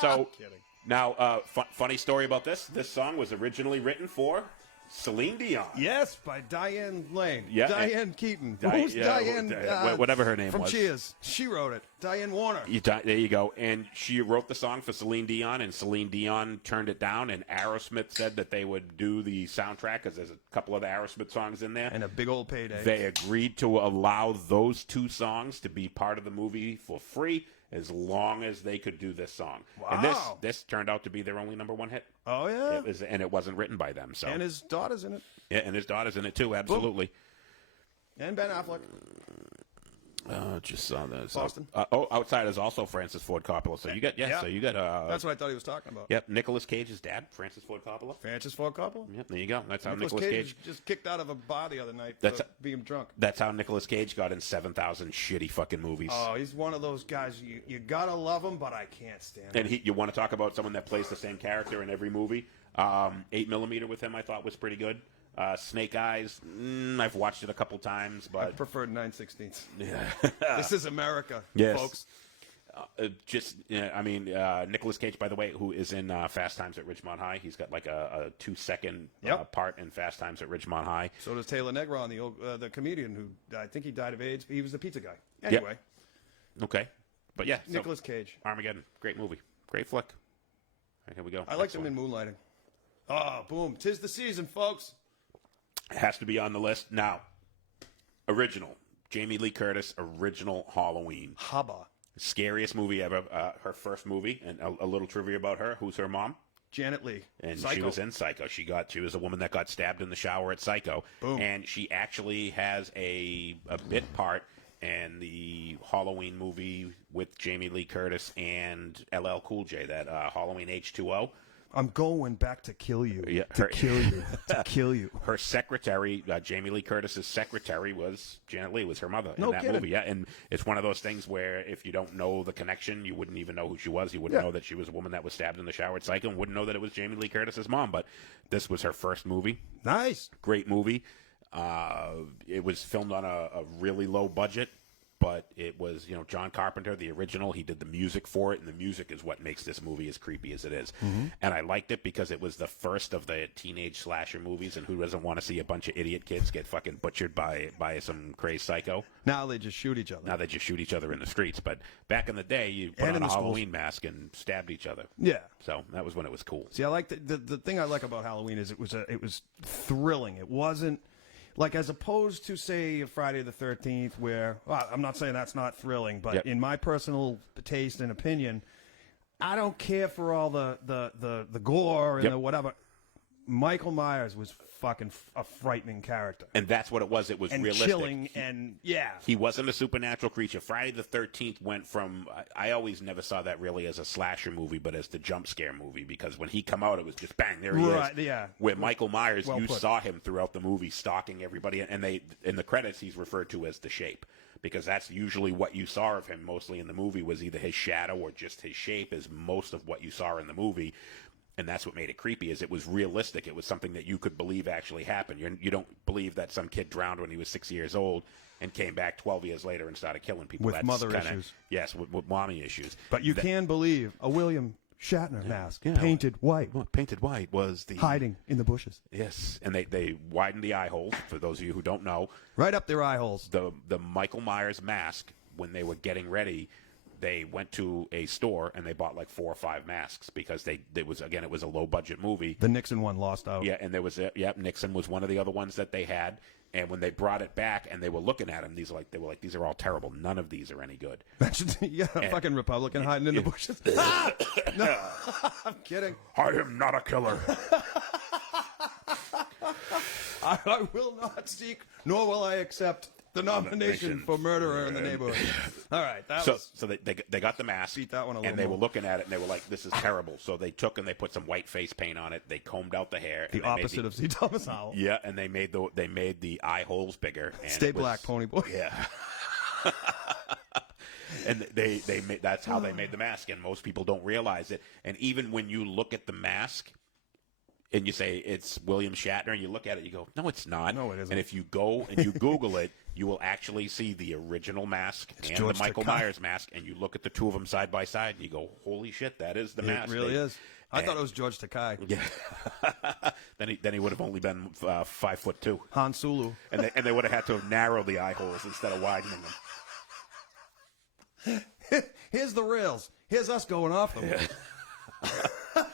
So Kidding. now, funny story about this. This song was originally written for Celine Dion. Yes, by Diane Lane. Yeah, Diane Keaton. Who's Diane? Whatever her name from was. Cheers. She wrote it. Diane Warner. There you go. And she wrote the song for Celine Dion, and Celine Dion turned it down, and Aerosmith said that they would do the soundtrack, because there's a couple of Aerosmith songs in there. And a big old payday. They agreed to allow those two songs to be part of the movie for free, as long as they could do this song. Wow. And this turned out to be their only #1 hit. Oh, yeah. It wasn't written by them. So. And his daughter's in it. Yeah, and his daughter's in it too, absolutely. And Ben Affleck. Just saw that. Boston. Outside is also Francis Ford Coppola. So you got So you got. That's what I thought he was talking about. Yep, Nicolas Cage's dad, Francis Ford Coppola. Francis Ford Coppola. Yep, there you go. That's how Nicolas Nicolas Cage Cage. was just kicked out of a bar the other night That's for being drunk. That's how Nicolas Cage got in 7,000 shitty fucking movies. Oh, he's one of those guys. You gotta love him, but I can't stand him. And you want to talk about someone that plays the same character in every movie? 8mm with him, I thought, was pretty good. Snake Eyes, I've watched it a couple times, I but preferred 9/16. This is America, Yes. folks. Nicolas Cage, by the way, who is in Fast Times at Ridgemont High. He's got like a 2-second Yep. part in Fast Times at Ridgemont High. So does Taylor Negron, the comedian who I think he died of AIDS. He was the pizza guy. Anyway, Okay, but yeah, so Nicolas Cage. Armageddon, great movie, great flick. All right, here we go. I liked him in Moonlighting. Oh, boom! 'Tis the season, folks. It has to be on the list now. Original Jamie Lee Curtis, original Halloween. Haba. Scariest movie ever. Her first movie, and a little trivia about her. Who's her mom? Janet Leigh. And Psycho. she was in Psycho. She was a woman that got stabbed in the shower at Psycho. Boom. And she actually has a bit part in the Halloween movie with Jamie Lee Curtis and LL Cool J, that Halloween H2O. I'm going back to kill you. Yeah, to kill you. To kill you. Her secretary, Jamie Lee Curtis's secretary, was Janet Leigh, was her mother in that kidding. movie. Yeah, and it's one of those things where if you don't know the connection, you wouldn't even know who she was. You wouldn't know that she was a woman that was stabbed in the shower at Psycho, and wouldn't know that it was Jamie Lee Curtis's mom. But this was her first movie. Nice. Great movie. It was filmed on a really low budget. But it was, John Carpenter, the original. He did the music for it, and the music is what makes this movie as creepy as it is. Mm-hmm. And I liked it because it was the first of the teenage slasher movies, and who doesn't want to see a bunch of idiot kids get fucking butchered by some crazy psycho? Now they just shoot each other. Now they just shoot each other in the streets. But back in the day, you put on a Halloween mask and stabbed each other. Yeah. So that was when it was cool. See, I like the thing I like about Halloween is it was thrilling. It wasn't. Like, as opposed to, say, Friday the 13th, where, well, I'm not saying that's not thrilling, but in my personal taste and opinion, I don't care for all the gore and the whatever. Michael Myers was fucking a frightening character. And that's what it was. It was and realistic. Chilling, He wasn't a supernatural creature. Friday the 13th went from, I always never saw that really as a slasher movie, but as the jump scare movie, because when he come out, it was just bang, there he is. Yeah. Where Michael Myers, saw him throughout the movie stalking everybody, and they in the credits, he's referred to as the Shape, because that's usually what you saw of him mostly in the movie, was either his shadow or just his shape is most of what you saw in the movie. And that's what made it creepy, is it was realistic. It was something that you could believe actually happened. You don't believe that some kid drowned when he was 6 years old and came back 12 years later and started killing people. With mother issues. Yes, with mommy issues. But you can believe a William Shatner mask, painted white. Well, painted white was the... hiding in the bushes. Yes, and they widened the eye holes, for those of you who don't know. Right up their eye holes. The Michael Myers mask, when they were getting ready... They went to a store and they bought like 4 or 5 masks because it was a low budget movie. The Nixon one lost out. Yeah, and Nixon was one of the other ones that they had. And when they brought it back and they were looking at them, these are all terrible. None of these are any good. Fucking Republican hiding in the bushes. No, I'm kidding. I am not a killer. I will not seek, nor will I accept the nomination for murderer in the neighborhood. All right. So they got the mask, beat that one a little and they more. were looking at it, and they were like, this is terrible. So they took and they put some white face paint on it. They combed out the hair. The opposite of C. Thomas Howell. Yeah, and they made the eye holes bigger. And Stay black, pony boy. Yeah. And that's how they made the mask, and most people don't realize it. And even when you look at the mask, and you say it's William Shatner, and you look at it, you go, no, it's not. No, it isn't. And if you go and you Google it, you will actually see the original mask and George the Michael Takei. Myers mask, and you look at the two of them side by side, and you go, holy shit, that is the mask. It really is. I thought it was George Takei. Yeah. then he would have only been 5'2". Han Sulu. And they would have had to have narrowed the eye holes instead of widening them. Here's the rails. Here's us going off them. Yeah.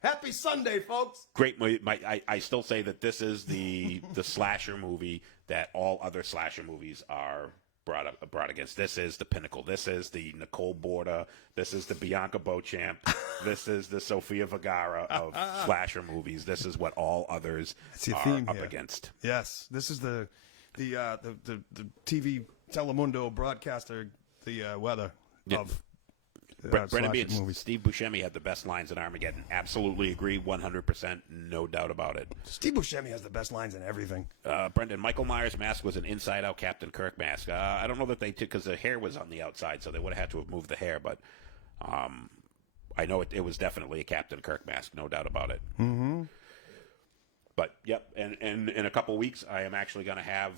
Happy Sunday, folks. Great movie. I still say that this is the slasher movie that all other slasher movies are brought against. This is the pinnacle. This is the Nicole Borda. This is the Bianca Beauchamp. This is the Sofia Vergara of slasher movies. This is what all others are up against. Yes, this is the TV Telemundo broadcaster, the weather of Brendan B. and Steve Buscemi had the best lines in Armageddon. Absolutely agree, 100%, no doubt about it. Steve Buscemi has the best lines in everything. Brendan, Michael Myers' mask was an inside-out Captain Kirk mask. I don't know that they took, because the hair was on the outside, so they would have had to have moved the hair, but I know it was definitely a Captain Kirk mask, no doubt about it. Mm-hmm. But, yep, and in a couple weeks, I am actually going to have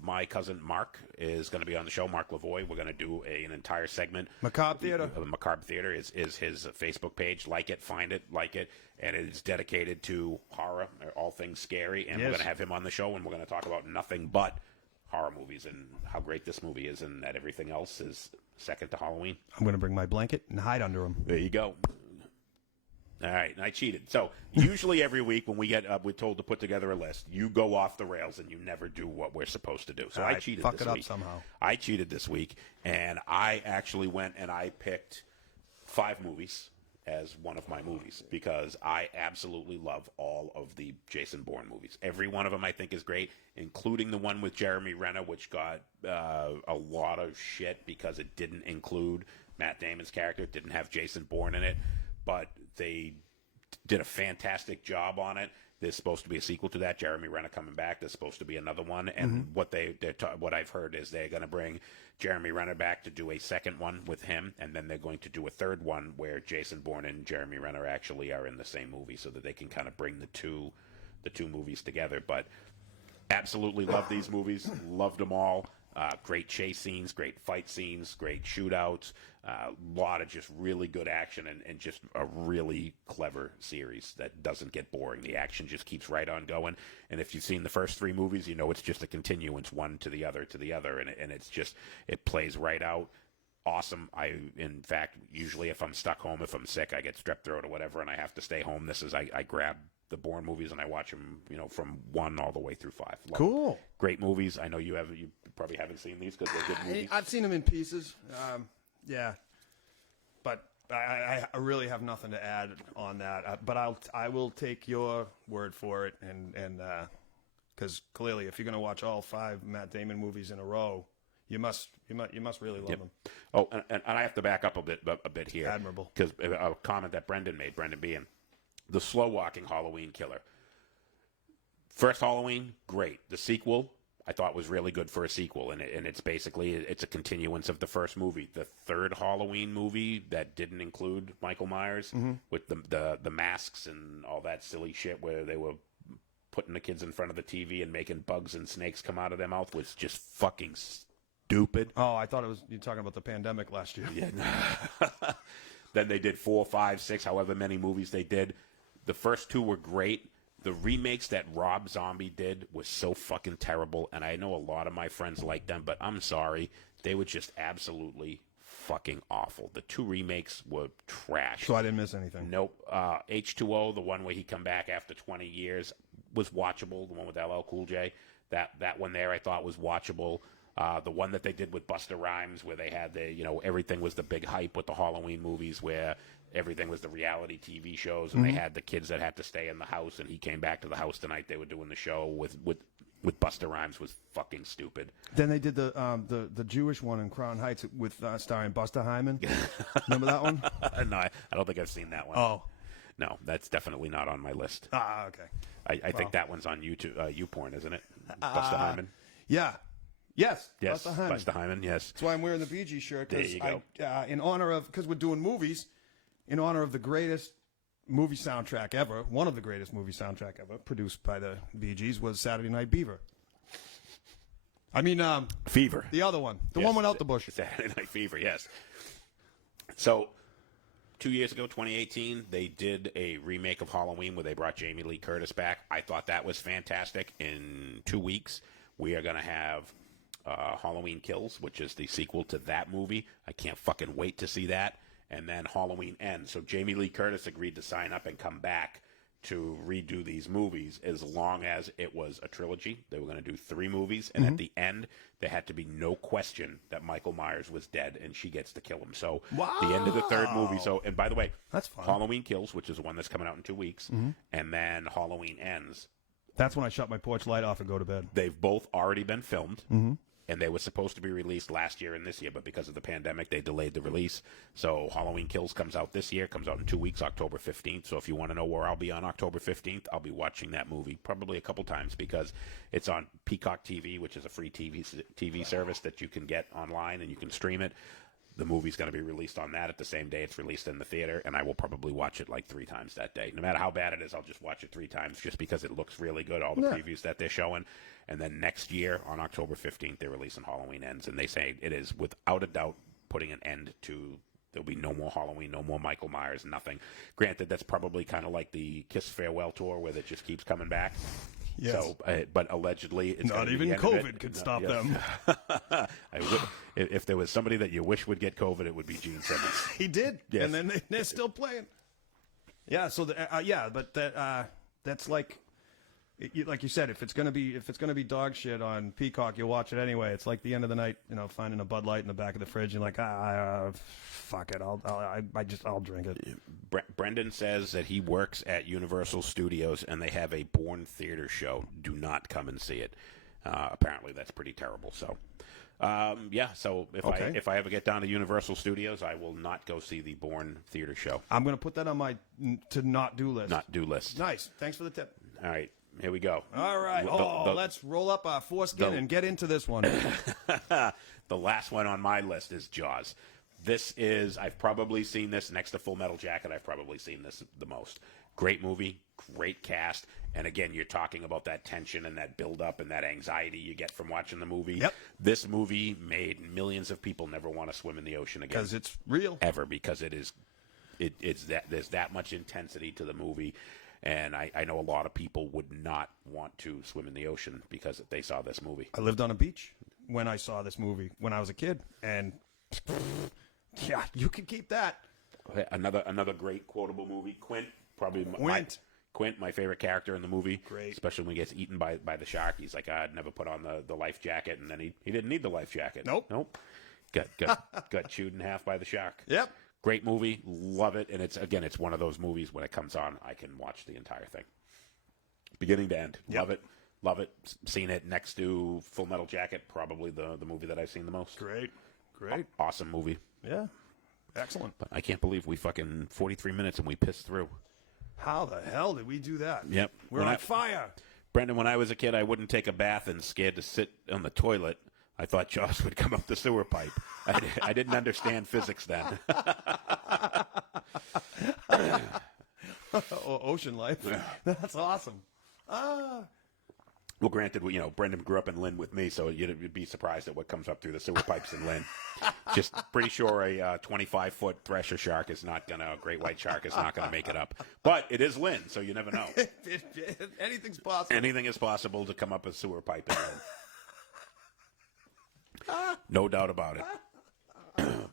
my cousin Mark is going to be on the show, Mark Lavoie. We're going to do an entire segment. Macabre Theater. The Macabre Theater is his Facebook page. Like it, find it, like it. And it is dedicated to horror, all things scary. And we're going to have him on the show, and we're going to talk about nothing but horror movies and how great this movie is, and that everything else is second to Halloween. I'm going to bring my blanket and hide under him. There you go. All right, and I cheated. So usually every week when we're told to put together a list, you go off the rails and you never do what we're supposed to do. So I cheated this week. Fuck it up somehow. I cheated this week, and I actually went and I picked 5 movies, as one of my movies because I absolutely love all of the Jason Bourne movies. Every one of them I think is great, including the one with Jeremy Renner, which got a lot of shit because it didn't include Matt Damon's character. It didn't have Jason Bourne in it, but they did a fantastic job on it. There's supposed to be a sequel to that. Jeremy Renner coming back. There's supposed to be another one. And what what I've heard is they're going to bring Jeremy Renner back to do a second one with him, and then they're going to do a third one where Jason Bourne and Jeremy Renner actually are in the same movie, so that they can kind of bring the two movies together. But absolutely love these movies. Loved them all. Great chase scenes, great fight scenes, great shootouts, a lot of just really good action, and just a really clever series that doesn't get boring. The action just keeps right on going. And if you've seen the first three movies, you know it's just a continuance, one to the other, and it's just, it plays right out. Awesome. In fact, usually if I'm stuck home, if I'm sick, I get strep throat or whatever, and I have to stay home, I grab the Bourne movies and I watch them, from 1 all the way through 5. Love Cool. them. Great movies. I know you probably haven't seen these because they're good movies. I've seen them in pieces. Yeah, but I really have nothing to add on that. But I will take your word for it, and because clearly, if you're going to watch all 5 Matt Damon movies in a row, you must really love them. Oh, and I have to back up a bit here. Admirable. Because a comment that Brendan made, Brendan being the slow-walking Halloween killer. First Halloween, great. The sequel, I thought was really good for a sequel, and it's basically a continuance of the first movie. The third Halloween movie that didn't include Michael Myers with the masks and all that silly shit where they were putting the kids in front of the TV and making bugs and snakes come out of their mouth was just fucking stupid. Oh, I thought you were talking about the pandemic last year. Yeah. Then they did 4, 5, 6, however many movies they did. The first 2 were great. The remakes that Rob Zombie did was so fucking terrible, and I know a lot of my friends like them, but I'm sorry. They were just absolutely fucking awful. The 2 remakes were trash. So I didn't miss anything. Nope. H2O, the one where he come back after 20 years, was watchable. The one with LL Cool J. That one there I thought was watchable. The one that they did with Busta Rhymes, where they had everything was the big hype with the Halloween movies, where everything was the reality TV shows, and they had the kids that had to stay in the house, and he came back to the house the night they were doing the show with Busta Rhymes was fucking stupid. Then they did the Jewish one in Crown Heights with starring Busta Hyman. Remember that one? No, I don't think I've seen that one. Oh. No, that's definitely not on my list. Okay. I think that one's on YouTube, YouPorn, isn't it? Busta Hyman. Yeah. Yes. Yes. Busta Hyman. Busta Hyman. Yes. That's why I'm wearing the BG shirt. There you go. In honor of, because we're doing movies, in honor of the greatest movie soundtrack ever, one of the greatest movie soundtrack ever, produced by the Bee Gees, was Saturday Night Beaver. I mean, Fever. The other one. The Yes. one without the bush. Saturday Night Fever, yes. So, 2 years ago, 2018, they did a remake of Halloween where they brought Jamie Lee Curtis back. I thought that was fantastic. In 2 weeks, we are going to have Halloween Kills, which is the sequel to that movie. I can't fucking wait to see that. And then Halloween Ends. So Jamie Lee Curtis agreed to sign up and come back to redo these movies as long as it was a trilogy. They were going to do 3 movies, and at the end, there had to be no question that Michael Myers was dead, and she gets to kill him. So the end of the 3rd movie. So, and by the way, that's fun. Halloween Kills, which is the one that's coming out in 2 weeks, and then Halloween Ends. That's when I shut my porch light off and go to bed. They've both already been filmed. And they were supposed to be released last year and this year, but because of the pandemic, they delayed the release. So Halloween Kills comes out this year, comes out in 2 weeks, October 15th. So if you want to know where I'll be on October 15th, I'll be watching that movie probably a couple times because it's on Peacock TV, which is a free TV service that you can get online and you can stream it. The movie's going to be released on that at the same day it's released in the theater, and I will probably watch it like 3 times that day. No matter how bad it is, I'll just watch it 3 times just because it looks really good, all the previews that they're showing. And then next year, on October 15th, they're releasing Halloween Ends, and they say it is, without a doubt, putting an end to, there'll be no more Halloween, no more Michael Myers, nothing. Granted, that's probably kind of like the Kiss Farewell Tour where it just keeps coming back. Yes. So, but allegedly, it's not even COVID could stop them. If there was somebody that you wish would get COVID, it would be Gene Simmons. He did, Yes. and then they're still playing. Yeah. So but that's like like you said, if it's gonna be dog shit on Peacock, you'll watch it anyway. It's like the end of the night, finding a Bud Light in the back of the fridge. You're like, fuck it, I'll drink it. Brendan says that he works at Universal Studios and they have a Bourne theater show. Do not come and see it. Apparently, that's pretty terrible. So, So if I ever get down to Universal Studios, I will not go see the Bourne theater show. I'm gonna put that on my to not do list. Not do list. Nice. Thanks for the tip. All right. Here we go. All right. Let's roll up our foreskin and get into this one. The last one on my list is Jaws. I've probably seen this next to Full Metal Jacket. I've probably seen this the most. Great movie, great cast. And again, you're talking about that tension and that build-up and that anxiety you get from watching the movie. Yep. This movie made millions of people never want to swim in the ocean again. Because it's real. Ever, because there's that much intensity to the movie. And I know a lot of people would not want to swim in the ocean because they saw this movie. I lived on a beach when I saw this movie when I was a kid, and yeah, you can keep that. Another great quotable movie, Quint. Probably Quint, my favorite character in the movie. Great. Especially when he gets eaten by the shark. He's like, I'd never put on the life jacket, and then he didn't need the life jacket. Nope. Got chewed in half by the shark. Yep. Great movie, love it, and it's one of those movies when it comes on, I can watch the entire thing, beginning to end. Yep. Love it. Seen it next to Full Metal Jacket, probably the movie that I've seen the most. Great. Awesome movie. Yeah, excellent. But I can't believe we fucking 43 minutes and we pissed through. How the hell did we do that? Yep. We're on fire. Brendan, when I was a kid, I wouldn't take a bath and scared to sit on the toilet. I thought Jaws would come up the sewer pipe. I didn't understand physics then. Ocean life. That's awesome. Well, granted, Brendan grew up in Lynn with me, so you'd be surprised at what comes up through the sewer pipes in Lynn. Just pretty sure a 25-foot thresher shark a great white shark is not going to make it up. But it is Lynn, so you never know. Anything's possible. Anything is possible to come up a sewer pipe in Lynn. No doubt about it.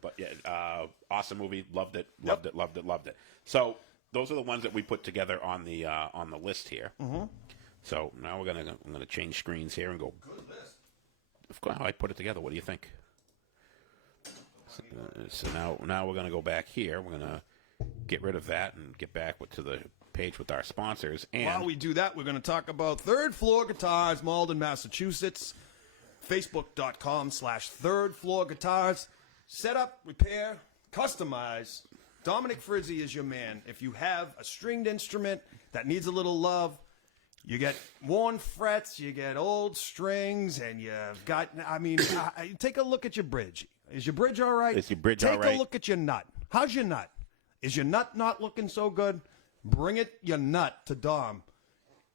But yeah, awesome movie. Loved it. Loved it. So those are the ones that we put together on the list here. Mm-hmm. So now I'm gonna change screens here and go. Good list. Of course, how I put it together. What do you think? So now we're gonna go back here. We're gonna get rid of that and get back to the page with our sponsors. And while we do that, we're going to talk about Third Floor Guitars, Malden, Massachusetts. Facebook.com/Third Floor Guitars. Set up, repair, customize. Dominic Frizzi is your man. If you have a stringed instrument that needs a little love, you get worn frets, you get old strings, and you've got, take a look at your bridge. Is your bridge all right? Is your bridge all right? Take a look at your nut. How's your nut? Is your nut not looking so good? Bring your nut to Dom,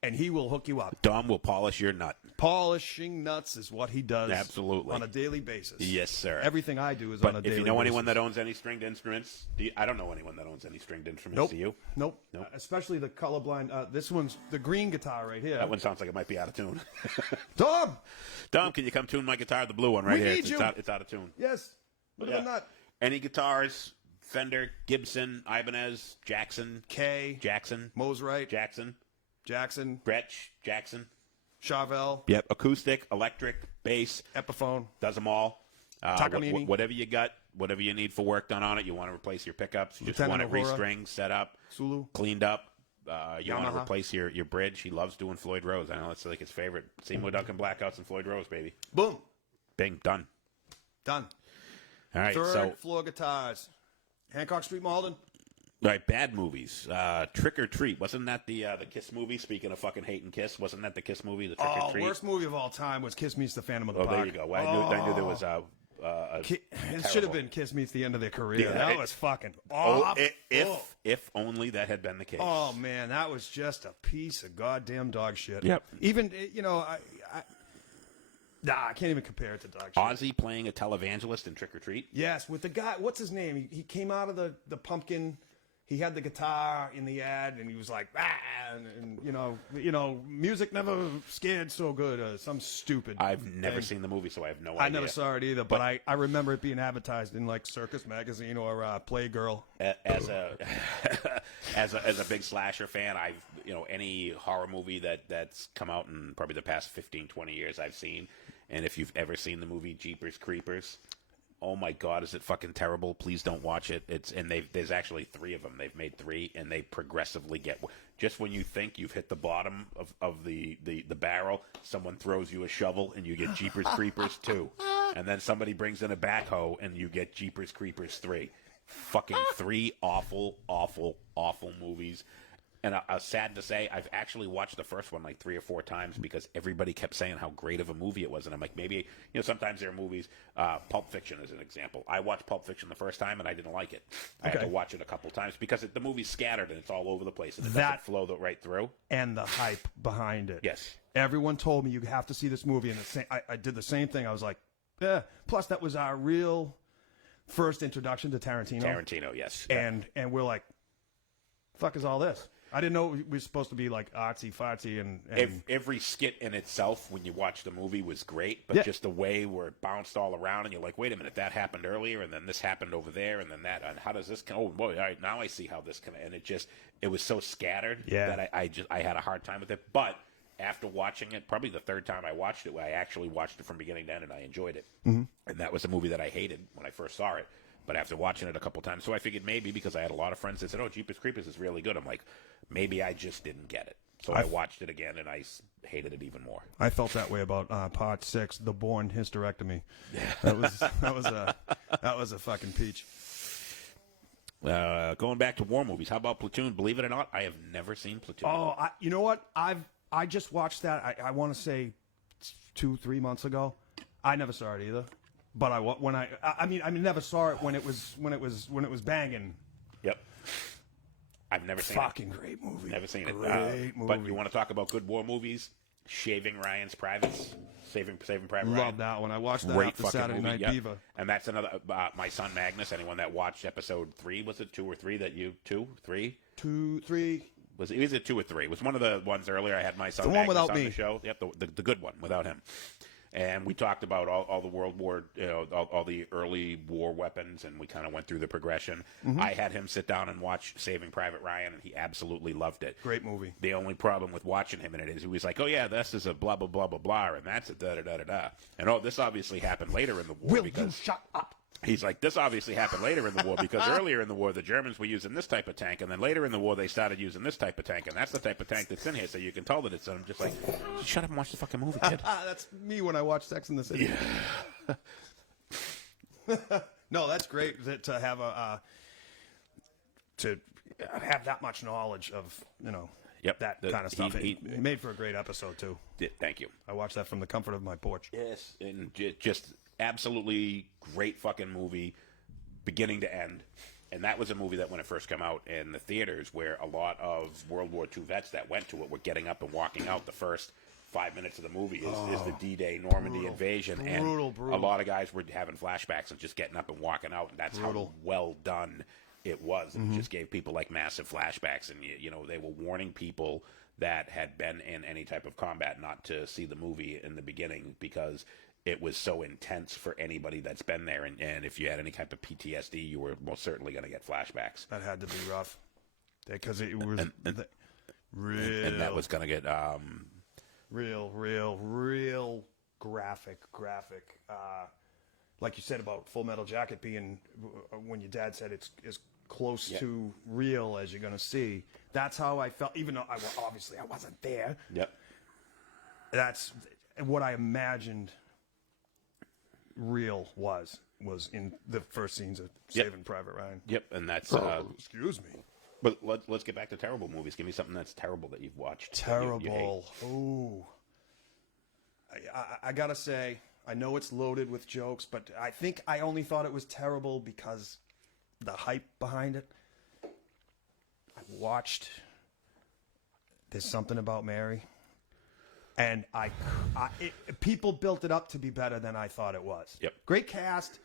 and he will hook you up. Dom will polish your nut. Polishing nuts is what he does. Absolutely. On a daily basis. Yes, sir. Everything I do is on a daily basis. If you know anyone that owns any stringed instruments, I don't know anyone that owns any stringed instruments. Nope. Do you? Nope. Especially the colorblind. This one's the green guitar right here. That one sounds like it might be out of tune. Dom, can you come tune my guitar? The blue one right here. It's out of tune. Yes. Look at the nut. Any guitars? Fender, Gibson, Ibanez, Jackson, Jackson, Mosrite, Jackson, Gretsch, Jackson, Charvel. Yep, acoustic, electric, bass, Epiphone, does them all. Takamine. Whatever you got, whatever you need for work done on it, you want to replace your pickups, you just want it restringed, set up, Sulu, cleaned up. You want to Yamaha. replace your bridge. He loves doing Floyd Rose. I know it's like his favorite. Seymour Duncan Blackouts and Floyd Rose, baby. Boom. Bing, done. All right, Third Floor Guitars. Hancock Street, Malden. All right, bad movies. Trick or Treat. Wasn't that the Kiss movie? Speaking of fucking hate and Kiss, wasn't that the Kiss movie, the Trick or Treat? Worst movie of all time was Kiss Meets the Phantom of the Park. There you go. Well, I knew there was it should have been Kiss Meets the End of their career. Yeah, that was fucking awful. If only that had been the case. Oh, man, that was just a piece of goddamn dog shit. Yep. Even, I can't even compare it to dog shit. Ozzy playing a televangelist in Trick or Treat? Yes, with the guy, what's his name? He came out of the pumpkin. he had the guitar in the ad, and he was like, ah, and music never scared so good. Some stupid. I've never thing. seen the movie, so I have no idea. I never saw it either, but I remember it being advertised in like Circus Magazine or Playgirl. As a as a big slasher fan, any horror movie that's come out in probably the past 15, 20 years I've seen. And if you've ever seen the movie Jeepers Creepers, oh my God, is it fucking terrible? Please don't watch it. There's actually 3 of them. They've made 3, and they progressively get. Just when you think you've hit the bottom of the barrel, someone throws you a shovel, and you get Jeepers Creepers 2. And then somebody brings in a backhoe, and you get Jeepers Creepers 3. Fucking 3 awful, awful, awful movies. And sad to say, I've actually watched the first one like 3 or 4 times because everybody kept saying how great of a movie it was. And I'm like, maybe, sometimes there are movies, Pulp Fiction is an example. I watched Pulp Fiction the first time and I didn't like it. I had to watch it a couple times because the movie's scattered and it's all over the place and it doesn't flow right through. And the hype behind it. Yes. Everyone told me you have to see this movie. And I did the same thing. I was like, yeah. Plus, that was our real first introduction to Tarantino. Tarantino, yes. And we're like, fuck is all this? I didn't know we were supposed to be like artsy-fartsy and every skit in itself, when you watch the movie, was great, but just the way where it bounced all around, and you're like, wait a minute, that happened earlier, and then this happened over there, and then that, and how does this? Oh boy, all right, now I see how this can. And it was so scattered that I had a hard time with it. But after watching it, probably the 3rd time I watched it, I actually watched it from beginning to end, and I enjoyed it. Mm-hmm. And that was a movie that I hated when I first saw it. But after watching it a couple times, so I figured maybe because I had a lot of friends that said, oh, Jeepers Creepers is really good. I'm like, maybe I just didn't get it. So I watched it again, and I hated it even more. I felt that way about Part 6, The Born Hysterectomy. That was a fucking peach. Going back to war movies, how about Platoon? Believe it or not, I have never seen Platoon. Oh, you know what? I just watched that. I want to say 2-3 months ago. I never saw it either. But I never saw it when it was banging. Yep. I've never seen Fucking great movie. Never seen it. Great movie. But you want to talk about good war movies? Shaving Ryan's Privates. Saving Private Ryan. Love that one. I watched that Great after fucking Saturday movie. Night Diva. And that's another. My son Magnus. Anyone that watched episode 3, was it 2 or 3? That you 2, 3? 2, 3. Was it 2 or 3? It was one of the ones earlier. I had my son The one Magnus without on me. the show. Yep, the good one without him. And we talked about all the World War, all the early war weapons, and we kind of went through the progression. Mm-hmm. I had him sit down and watch Saving Private Ryan, and he absolutely loved it. Great movie. The only problem with watching him in it is he was like, oh, yeah, this is a blah, blah, blah, blah, blah, and that's a da-da-da-da-da. And, this obviously happened later in the war. Will you shut up? He's like, this obviously happened later in the war because earlier in the war the Germans were using this type of tank, and then later in the war they started using this type of tank, and that's the type of tank that's in here, so you can tell that it's. I'm just like, shut up and watch the fucking movie, kid. That's me when I watch Sex in the City. Yeah. No, that's great to have that much knowledge of that kind of stuff. He made for a great episode too. Thank you. I watched that from the comfort of my porch. Yes, and just absolutely great fucking movie, beginning to end. And that was a movie that when it first came out in the theaters, where a lot of World War II vets that went to it were getting up and walking out. The first 5 minutes of the movie is the D-Day Normandy invasion, brutal. A lot of guys were having flashbacks and just getting up and walking out, and that's how well done it was. And it just gave people like massive flashbacks, and they were warning people that had been in any type of combat not to see the movie in the beginning because it was so intense for anybody that's been there, and if you had any type of PTSD, you were most certainly going to get flashbacks. That had to be rough, because it was real, and that was going to get real graphic. Like you said about Full Metal Jacket being, when your dad said it's as close to real as you're going to see. That's how I felt, even though obviously I wasn't there. Yep. That's what I imagined real was in the first scenes of Saving Private Ryan. Yep, and that's excuse me. But let's get back to terrible movies. Give me something that's terrible that you've watched. Terrible. Ooh. I gotta say, I know it's loaded with jokes, but I think I only thought it was terrible because the hype behind it. I watched There's Something About Mary. And people built it up to be better than I thought it was. Yep. Great cast.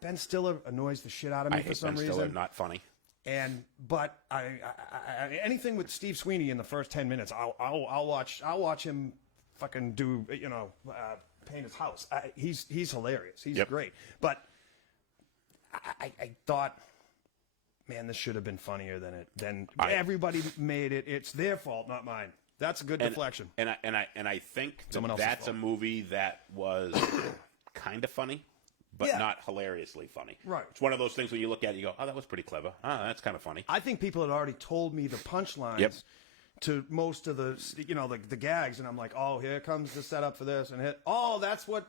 Ben Stiller annoys the shit out of me for some reason. Ben Stiller, not funny. But anything with Steve Sweeney in the first 10 minutes, I'll watch him fucking do paint his house. He's hilarious. He's great. But I thought, man, this should have been funnier than everybody made it. It's their fault, not mine. That's a good deflection. And I think that's a movie that was kind of funny, but not hilariously funny. Right. It's one of those things where you look at it, you go, oh, that was pretty clever. Oh, that's kind of funny. I think people had already told me the punchlines to most of the, the gags, and I'm like, oh, here comes the setup for this, and that's what,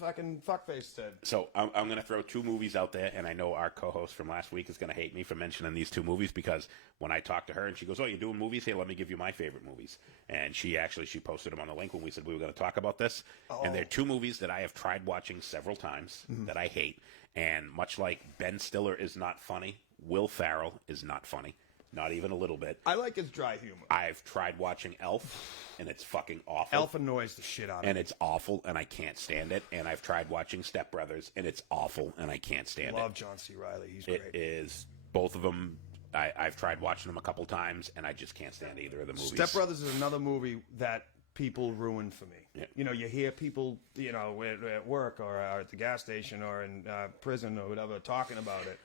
fucking fuckface said. So I'm going to throw two movies out there, and I know our co-host from last week is going to hate me for mentioning these two movies, because when I talked to her, and she goes, oh, you're doing movies? Here, let me give you my favorite movies. And she posted them on the link when we said we were going to talk about this. Oh. And they're two movies that I have tried watching several times that I hate. And much like Ben Stiller is not funny, Will Ferrell is not funny. Not even a little bit. I like his dry humor. I've tried watching Elf, and it's fucking awful. Elf annoys the shit out of me. And it's awful, and I can't stand it. And I've tried watching Step Brothers, and it's awful, and I can't stand it. Love John C. Reilly. He's great. It is, both of them, I've tried watching them a couple times, and I just can't stand either of the movies. Step Brothers is another movie that people ruin for me. Yeah. You hear people, at work or at the gas station or in prison or whatever talking about it,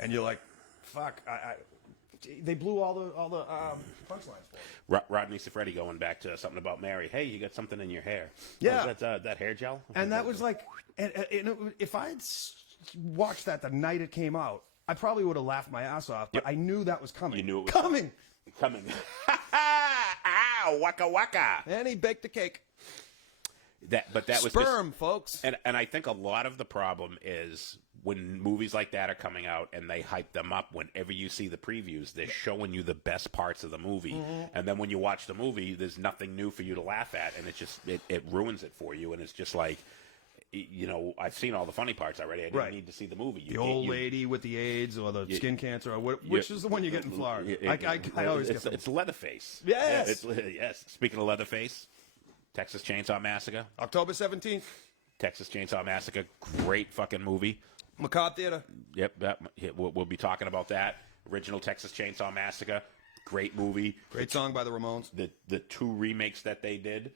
and you're like, fuck, they blew all the punchlines for me. Rodney Sifredi going back to something about Mary. Hey, you got something in your hair. Yeah. Oh, is that hair gel? And that was like, if I had watched that the night it came out, I probably would have laughed my ass off, but I knew that was coming. You knew it was coming. Ow, waka waka. And he baked the cake. That was sperm, folks. And I think a lot of the problem is when movies like that are coming out and they hype them up. Whenever you see the previews, they're showing you the best parts of the movie, and then when you watch the movie, there's nothing new for you to laugh at, and it ruins it for you. And it's just like, I've seen all the funny parts already. I didn't need to see the movie. The old lady with the AIDS or the skin cancer, or which is the one you get in Florida? I always get it's Leatherface. Yes. Yes. Speaking of Leatherface, Texas Chainsaw Massacre. October 17th. Texas Chainsaw Massacre. Great fucking movie. Macabre Theater. Yep. We'll be talking about that. Original Texas Chainsaw Massacre. Great movie. Great song by the Ramones. The two remakes that they did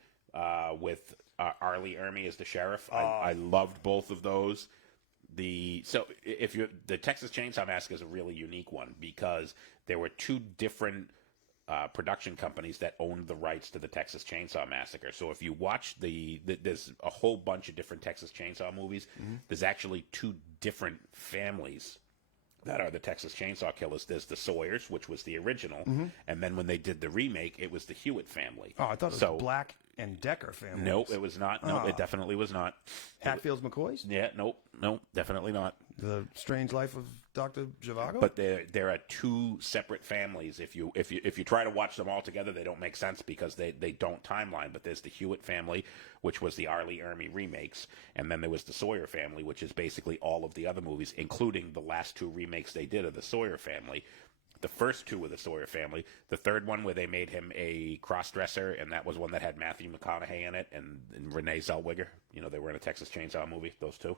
with Arlie Ermey as the sheriff. I loved both of those. The Texas Chainsaw Massacre is a really unique one because there were two different production companies that owned the rights to the Texas Chainsaw Massacre. So if you watch there's a whole bunch of different Texas Chainsaw movies. There's actually two different families that are the Texas Chainsaw Killers. There's the Sawyers, which was the original, and then when they did the remake, it was the Hewitt family. Oh, I thought it was Black and Decker family. Nope, it was not. No, it definitely was not. Hatfields McCoys? Yeah, nope, definitely not. The Strange Life of Dr. Zhivago? But there are two separate families. If you try to watch them all together, they don't make sense because they don't timeline. But there's the Hewitt family, which was the Arlie Ermey remakes, and then there was the Sawyer family, which is basically all of the other movies, including the last two remakes they did of the Sawyer family. The first two were the Sawyer family. The third one where they made him a cross-dresser, and that was one that had Matthew McConaughey in it and Renee Zellweger. They were in a Texas Chainsaw movie, those two.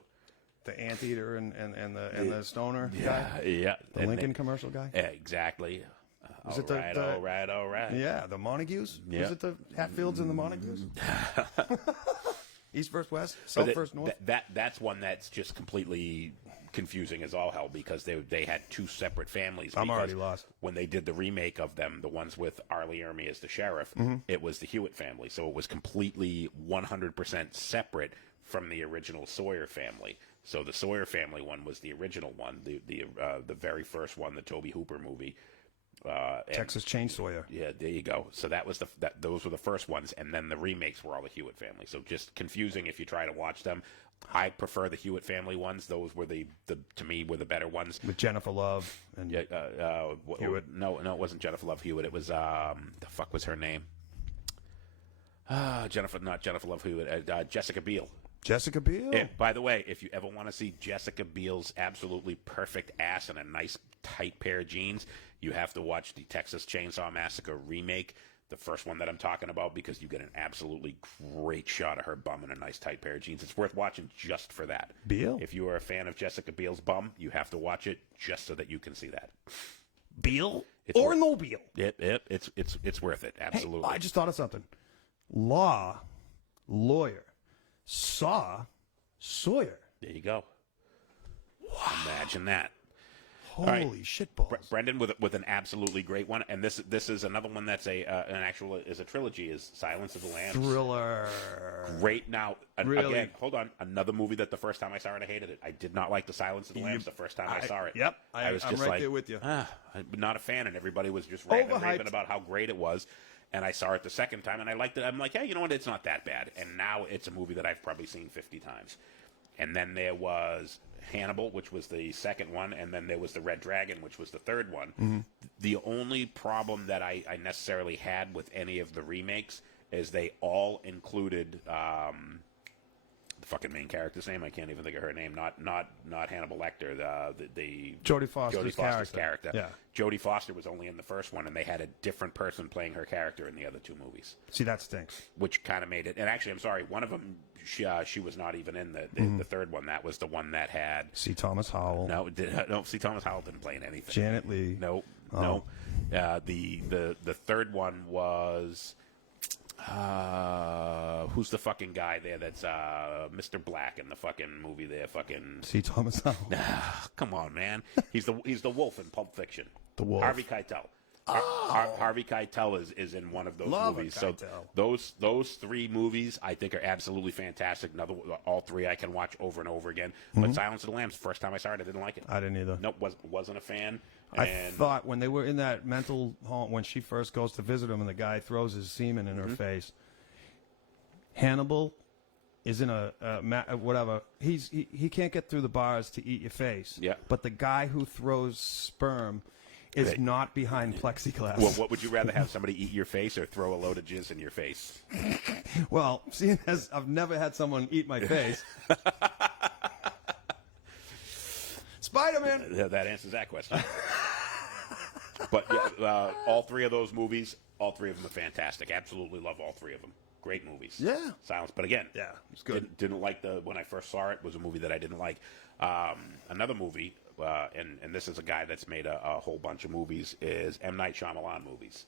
The anteater and the stoner guy? Yeah. The Lincoln commercial guy? Yeah, exactly. Is it all right. Yeah, the Montagues? Yeah. Is it the Hatfields and the Montagues? East versus West? South versus North? That's one that's just completely confusing as all hell because they had two separate families. I'm already lost. When they did the remake of them, the ones with Arlie Ermey as the sheriff, it was the Hewitt family. So it was completely 100% separate from the original Sawyer family. So the Sawyer family one was the original one, the very first one, the Tobe Hooper movie. Texas Chainsaw. Yeah, there you go. So that was those were the first ones, and then the remakes were all the Hewitt family. So just confusing if you try to watch them. I prefer the Hewitt family ones. Those were to me were the better ones. With Jennifer Love and Hewitt. No, it wasn't Jennifer Love Hewitt. It was the fuck was her name? Not Jennifer Love Hewitt. Jessica Biel. Jessica Biel. And by the way, if you ever want to see Jessica Biel's absolutely perfect ass and a nice tight pair of jeans, you have to watch the Texas Chainsaw Massacre remake, the first one that I'm talking about, because you get an absolutely great shot of her bum in a nice tight pair of jeans. It's worth watching just for that. Biel. If you are a fan of Jessica Biel's bum, you have to watch it just so that you can see that. Beal It's or worth- no Beal. It's worth it. Absolutely. Hey, I just thought of something. Law, lawyer, saw, Sawyer. There you go. Wow. Imagine that. Holy right. shitballs. Brendan with an absolutely great one, and this is another one that's a trilogy. Is Silence of the Lambs. Thriller. Great. Now Really? again, hold on. Another movie that the first time I saw it, I hated it. I did not like the Silence of the Lambs the first time I saw it. Yep, I was I'm just right like, there with you. I'm not a fan, and everybody was just raving Overhyped. about how great it was. And I saw it the second time, and I liked it. I'm like, hey, you know what? It's not that bad. And now it's a movie that I've probably seen 50 times. And then there was Hannibal, which was the second one, and then there was the Red Dragon, which was the third one. Mm-hmm. The only problem that I necessarily had with any of the remakes is they all included the fucking main character's name. I can't even think of her name. Not Hannibal Lecter. The Jodie Foster's character. Yeah. Jodie Foster was only in the first one, and they had a different person playing her character in the other two movies, See, that stinks. which kind of made it. And actually, I'm sorry, one of them she was not even in the third one. That was the one that had See Thomas Howell. no. See, Thomas Howell didn't play in anything. Janet Leigh. No. The third one was who's the fucking guy there? That's Mr. Black in the fucking movie there. Fucking See Thomas Howell. come on, man. He's the wolf in Pulp Fiction. The wolf. Harvey Keitel. Harvey Keitel is in one of those Love movies. Keitel. So those three movies I think are absolutely fantastic. All three I can watch over and over again. But Silence of the Lambs, first time I saw it, I didn't like it. I didn't either. Nope, wasn't a fan. I And thought when they were in that mental home, when she first goes to visit him and the guy throws his semen in her face, Hannibal is in whatever. He can't get through the bars to eat your face. Yeah. But the guy who throws sperm is Right. not behind plexiglass. well, what would you rather have, somebody eat your face or throw a load of jizz in your face? Well, seeing as I've never had someone eat my face. Spider-Man. That answers that question. But yeah, all three of those movies, all three of them are fantastic. Absolutely love all three of them. Great movies. Yeah. Silence. But again, Yeah, it's good. Didn't like when I first saw it, was a movie that I didn't like. Another movie, and this is a guy that's made a whole bunch of movies, is M. Night Shyamalan movies.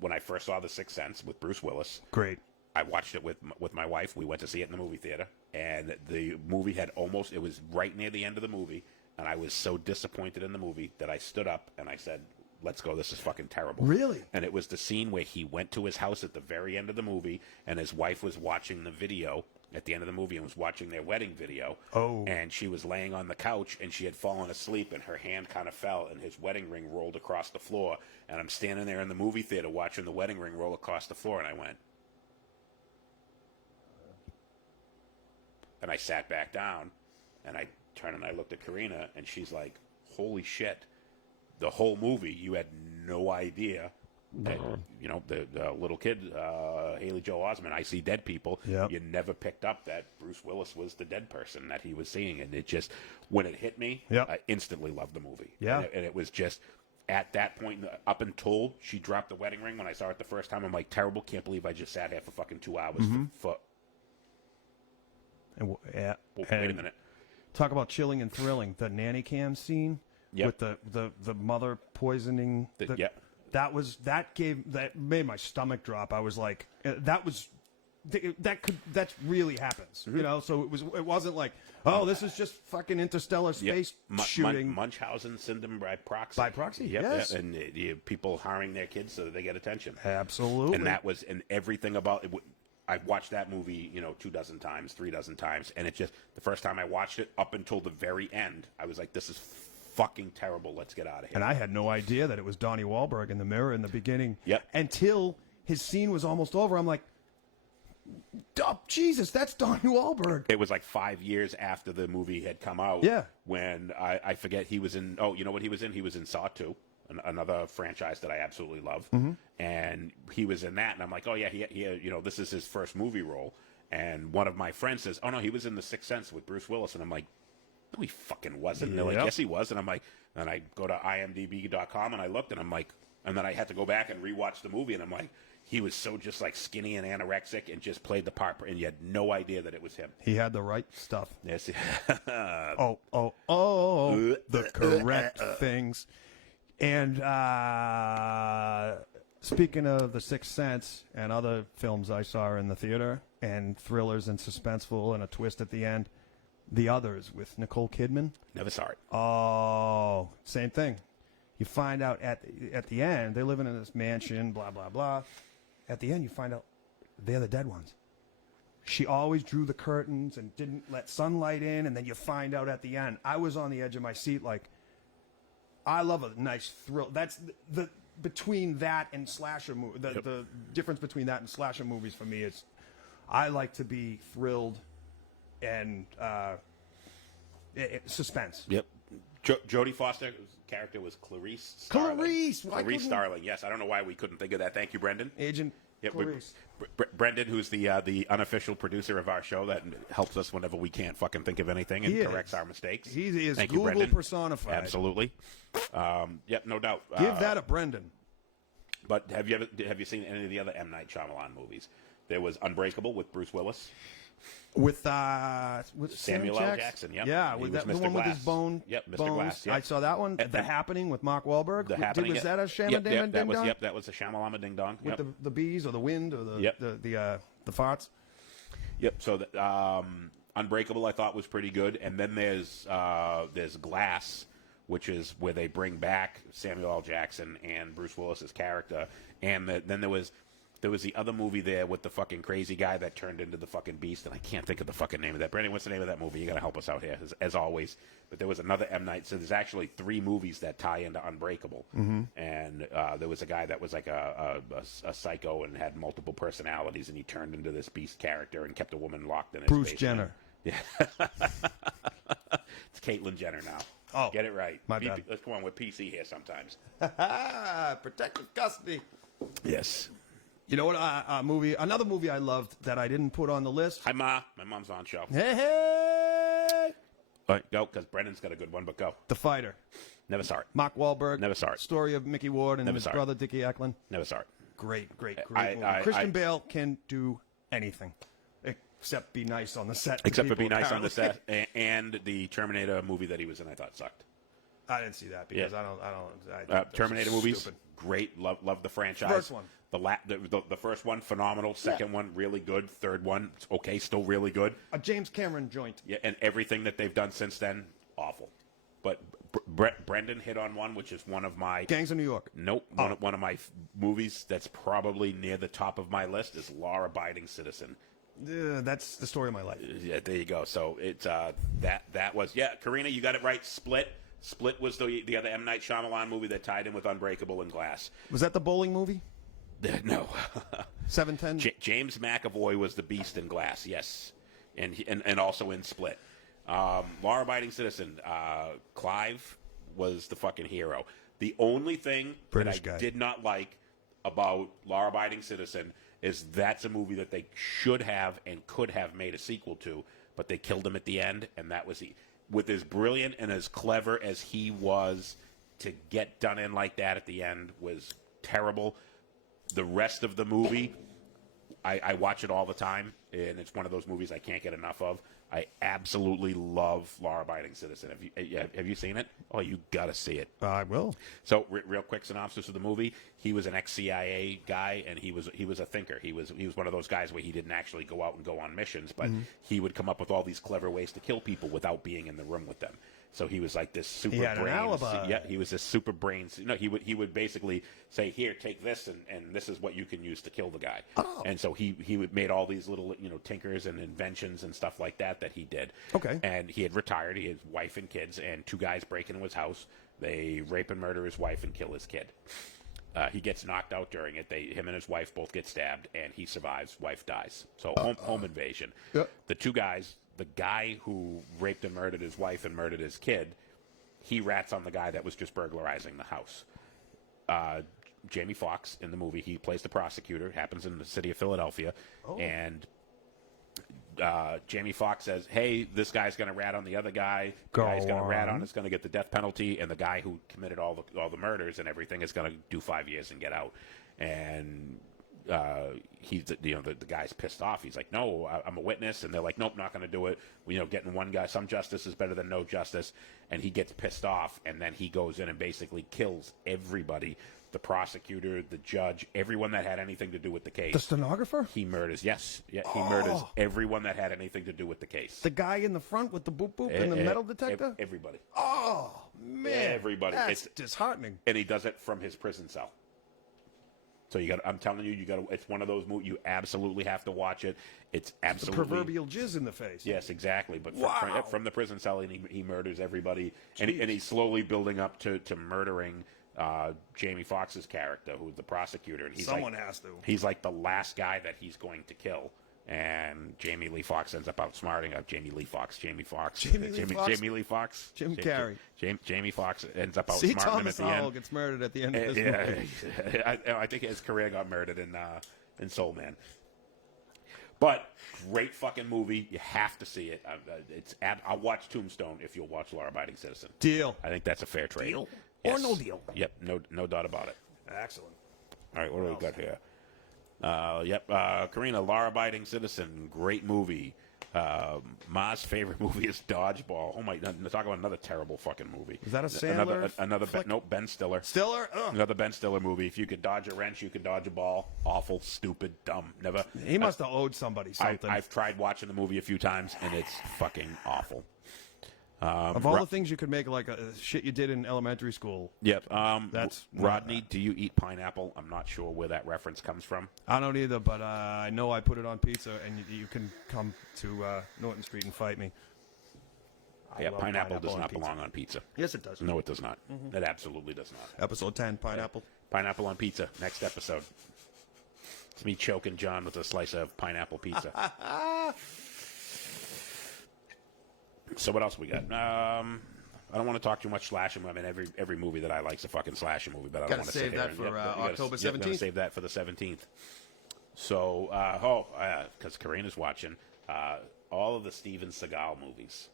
When I first saw The Sixth Sense with Bruce Willis, Great. I watched it with my wife. We went to see it in the movie theater, and the movie it was right near the end of the movie, and I was so disappointed in the movie that I stood up and I said, let's go, this is fucking terrible. Really? And it was the scene where he went to his house at the very end of the movie, and his wife was watching the video at the end of the movie and was watching their wedding video. Oh. And she was laying on the couch, and she had fallen asleep, and her hand kind of fell, and his wedding ring rolled across the floor. And I'm standing there in the movie theater watching the wedding ring roll across the floor, and I went... And I sat back down, and I turned and I looked at Karina, and she's like, holy shit. The whole movie, you had no idea that, the little kid, Haley Joel Osment, I See Dead People, Yep. you never picked up that Bruce Willis was the dead person that he was seeing. And it just, when it hit me, Yep. I instantly loved the movie. Yeah. And it was just, at that point, up until she dropped the wedding ring, when I saw it the first time, I'm like, terrible, can't believe I just sat here for fucking 2 hours for And, yeah. wait a And minute. talk about chilling and thrilling. The nanny cam scene Yep. with the mother poisoning. That made my stomach drop. I was like, that really happens, So it wasn't like, oh, this is just fucking interstellar space shooting. Munchausen syndrome by proxy. By proxy, Yep, yes. And people harming their kids so that they get attention. Absolutely. And everything about it. I've watched that movie, 24 times, 36 times, and it just, the first time I watched it, up until the very end, I was like, this is fucking terrible. Let's get out of here. And I had no idea that it was Donnie Wahlberg in the mirror in the beginning. Yep. Until his scene was almost over. I'm like, oh, Jesus, that's Donnie Wahlberg. It was like 5 years after the movie had come out. Yeah. When I forget he was in, you know what he was in? He was in Saw 2, another franchise that I absolutely love. Mm-hmm. And he was in that, and I'm like, oh yeah, he this is his first movie role. And one of my friends says, oh no, he was in The Sixth Sense with Bruce Willis. And I'm like, no, he fucking wasn't. And they're like, yes, he was. And I'm like, and I go to imdb.com and I looked, and I'm like, and then I had to go back and rewatch the movie, and I'm like, he was so just like skinny and anorexic and just played the part, and you had no idea that it was him. He had the right stuff. Yes. The correct things. And speaking of The Sixth Sense and other films I saw in the theater, and thrillers and suspenseful and a twist at the end, The Others with Nicole Kidman. Never saw it. Oh, same thing. You find out at the end, they're living in this mansion, blah, blah, blah. At the end, you find out they're the dead ones. She always drew the curtains and didn't let sunlight in, and then you find out at the end. I was on the edge of my seat like, I love a nice thrill. That's the between that and slasher movie. The difference between that and slasher movies for me is I like to be thrilled and suspense. Yep. Jodie Foster's character was Clarice Starling. Clarice Starling, yes. I don't know why we couldn't think of that. Thank you, Brendan. Agent Clarice. Brendan, who's the unofficial producer of our show, that helps us whenever we can't fucking think of anything and corrects our mistakes. He is Thank Google you, Brendan. personified. Absolutely. Yep, no doubt. Give that a Brendan. But have you seen any of the other M. Night Shyamalan movies? There was Unbreakable with Bruce Willis. With Samuel L. Jackson, yep. Yeah, He with was the Mr. one with Glass. his bone. Yep, Mr. bones. Glass, yep. I saw that one. The Happening with Mark Wahlberg. The Happening. Was that a Shama yep, Ding yep, that was, Dong? Yep, that was a Shyamalama Ding Dong. With Yep. the bees or the wind or the farts. Yep. So Unbreakable, I thought was pretty good, and then there's Glass, which is where they bring back Samuel L. Jackson and Bruce Willis's character, and then there was the other movie there with the fucking crazy guy that turned into the fucking beast, and I can't think of the fucking name of that. Brandon, what's the name of that movie? You got to help us out here, as always. But there was another M. Night, so there's actually 3 movies that tie into Unbreakable. Mm-hmm. And there was a guy that was like a psycho and had multiple personalities, and he turned into this beast character and kept a woman locked in his Bruce basement. Jenner. Yeah. It's Caitlyn Jenner now. Oh, get it right. My bad. Let's come on, we're PC here sometimes. Protective custody. Yes. You know what? Another movie I loved that I didn't put on the list. Hi, Ma. My mom's on show. Hey! All right, go, because Brendan's got a good one, but go. The Fighter. Never saw it. Mark Wahlberg. Never saw it. Story of Mickey Ward and Never his saw it. brother Dickie Eklund. Never saw it. Great movie. Christian Bale can do anything except be nice on the set. Except for be nice on the set. And the Terminator movie that he was in, I thought sucked. I didn't see that because I Terminator movies, stupid. Great. Love the franchise. First one. The first one, phenomenal. Second one, really good. Third one, okay, still really good. A James Cameron joint. Yeah, and everything that they've done since then, awful. But Brendan hit on one, which is one of my... Gangs of New York. Nope. One of my movies that's probably near the top of my list is Law Abiding Citizen. That's the story of my life. Yeah, there you go. So it's that was... Yeah, Karina, you got it right. Split. Split was the other M. Night Shyamalan movie that tied in with Unbreakable and Glass. Was that the bowling movie? No. 710? James McAvoy was the beast in Glass, yes. And also in Split. Law-abiding citizen, Clive was the fucking hero. The only thing British that I guy. did not like about Law-abiding citizen is that's a movie that they should have and could have made a sequel to, but they killed him at the end, and that was with as brilliant and as clever as he was, to get done in like that at the end was terrible. The rest of the movie, I watch it all the time, and it's one of those movies I can't get enough of. I absolutely love Law-Abiding Citizen. Have you seen it? Oh, you got to see it. I will. So, real quick synopsis of the movie: he was an ex-CIA guy, and he was a thinker. He was one of those guys where he didn't actually go out and go on missions, but he would come up with all these clever ways to kill people without being in the room with them. So he was like this super He had an brain. alibi. Yeah, he was this super brain. No, he would basically say, "Here, take this, and this is what you can use to kill the guy." Oh. And so he would made all these little tinkers and inventions and stuff like that he did. Okay. And he had retired. He had wife and kids, and 2 guys break into his house. They rape and murder his wife and kill his kid. He gets knocked out during it. Him and his wife both get stabbed, and he survives. Wife dies. So home invasion. Yep. The 2 guys. The guy who raped and murdered his wife and murdered his kid, he rats on the guy that was just burglarizing the house. Jamie Foxx in the movie, he plays the prosecutor. It happens in the city of Philadelphia. Oh. And Jamie Foxx says, "Hey, this guy's going to rat on the other guy. The guy's going to rat on is going to get the death penalty, and the guy who committed all the murders and everything is going to do 5 years and get out." And he's the guy's pissed off. He's like, no, I'm a witness, and they're like, nope, not going to do it. Getting one guy, some justice is better than no justice, and he gets pissed off, and then he goes in and basically kills everybody. The prosecutor, the judge, everyone that had anything to do with the case. The stenographer? He murders, yes. Yeah, he murders everyone that had anything to do with the case. The guy in the front with the boop boop and the metal detector? Everybody. Oh, man. Everybody. That's disheartening. And he does it from his prison cell. So I'm telling you, it's one of those movies, you absolutely have to watch it. It's absolutely. The proverbial jizz in the face. Yes, exactly. But Wow. from the prison cell, and he murders everybody. And he's slowly building up to murdering Jamie Foxx's character, who's the prosecutor. And Someone has to. He's like the last guy that he's going to kill. And Jamie Lee Foxx ends up outsmarting Jamie Lee Foxx. Jamie Lee Foxx. Jim Carrey. Jamie Foxx ends up outsmarting See, him Thomas at the Howell end. gets murdered at the end of this movie. I think his career got murdered in Soul Man. But great fucking movie. You have to see it. I'll watch Tombstone if you'll watch Law Abiding Citizen. Deal. I think that's a fair trade. Deal? Yes. Or no deal? Yep, no doubt about it. Excellent. All right, what do we got here? Karina, Law Abiding Citizen, great movie. Ma's favorite movie is Dodgeball. Oh my! Talk about another terrible fucking movie. Is that a Sandler? Another Ben Stiller. Stiller? Ugh. Another Ben Stiller movie. If you could dodge a wrench, you could dodge a ball. Awful, stupid, dumb. Never. He must have owed somebody something. I've tried watching the movie a few times, and it's fucking awful. Of all the things you could make, like shit you did in elementary school. Yep. That's Rodney. Do you eat pineapple? I'm not sure where that reference comes from. I don't either, but I know I put it on pizza, and you can come to Norton Street and fight me. Yeah, love pineapple does on not pizza. belong on pizza. Yes, it does. No, it does not. It absolutely does not. Episode 10, pineapple. Pineapple on pizza. Next episode. It's me choking John with a slice of pineapple pizza. So what else we got? I don't want to talk too much slasher. I mean, every movie that I like is a fucking slasher movie, but I don't want to save that for October 17th. Gotta save that for the 17th. So, because Karina's watching, all of the Steven Seagal movies.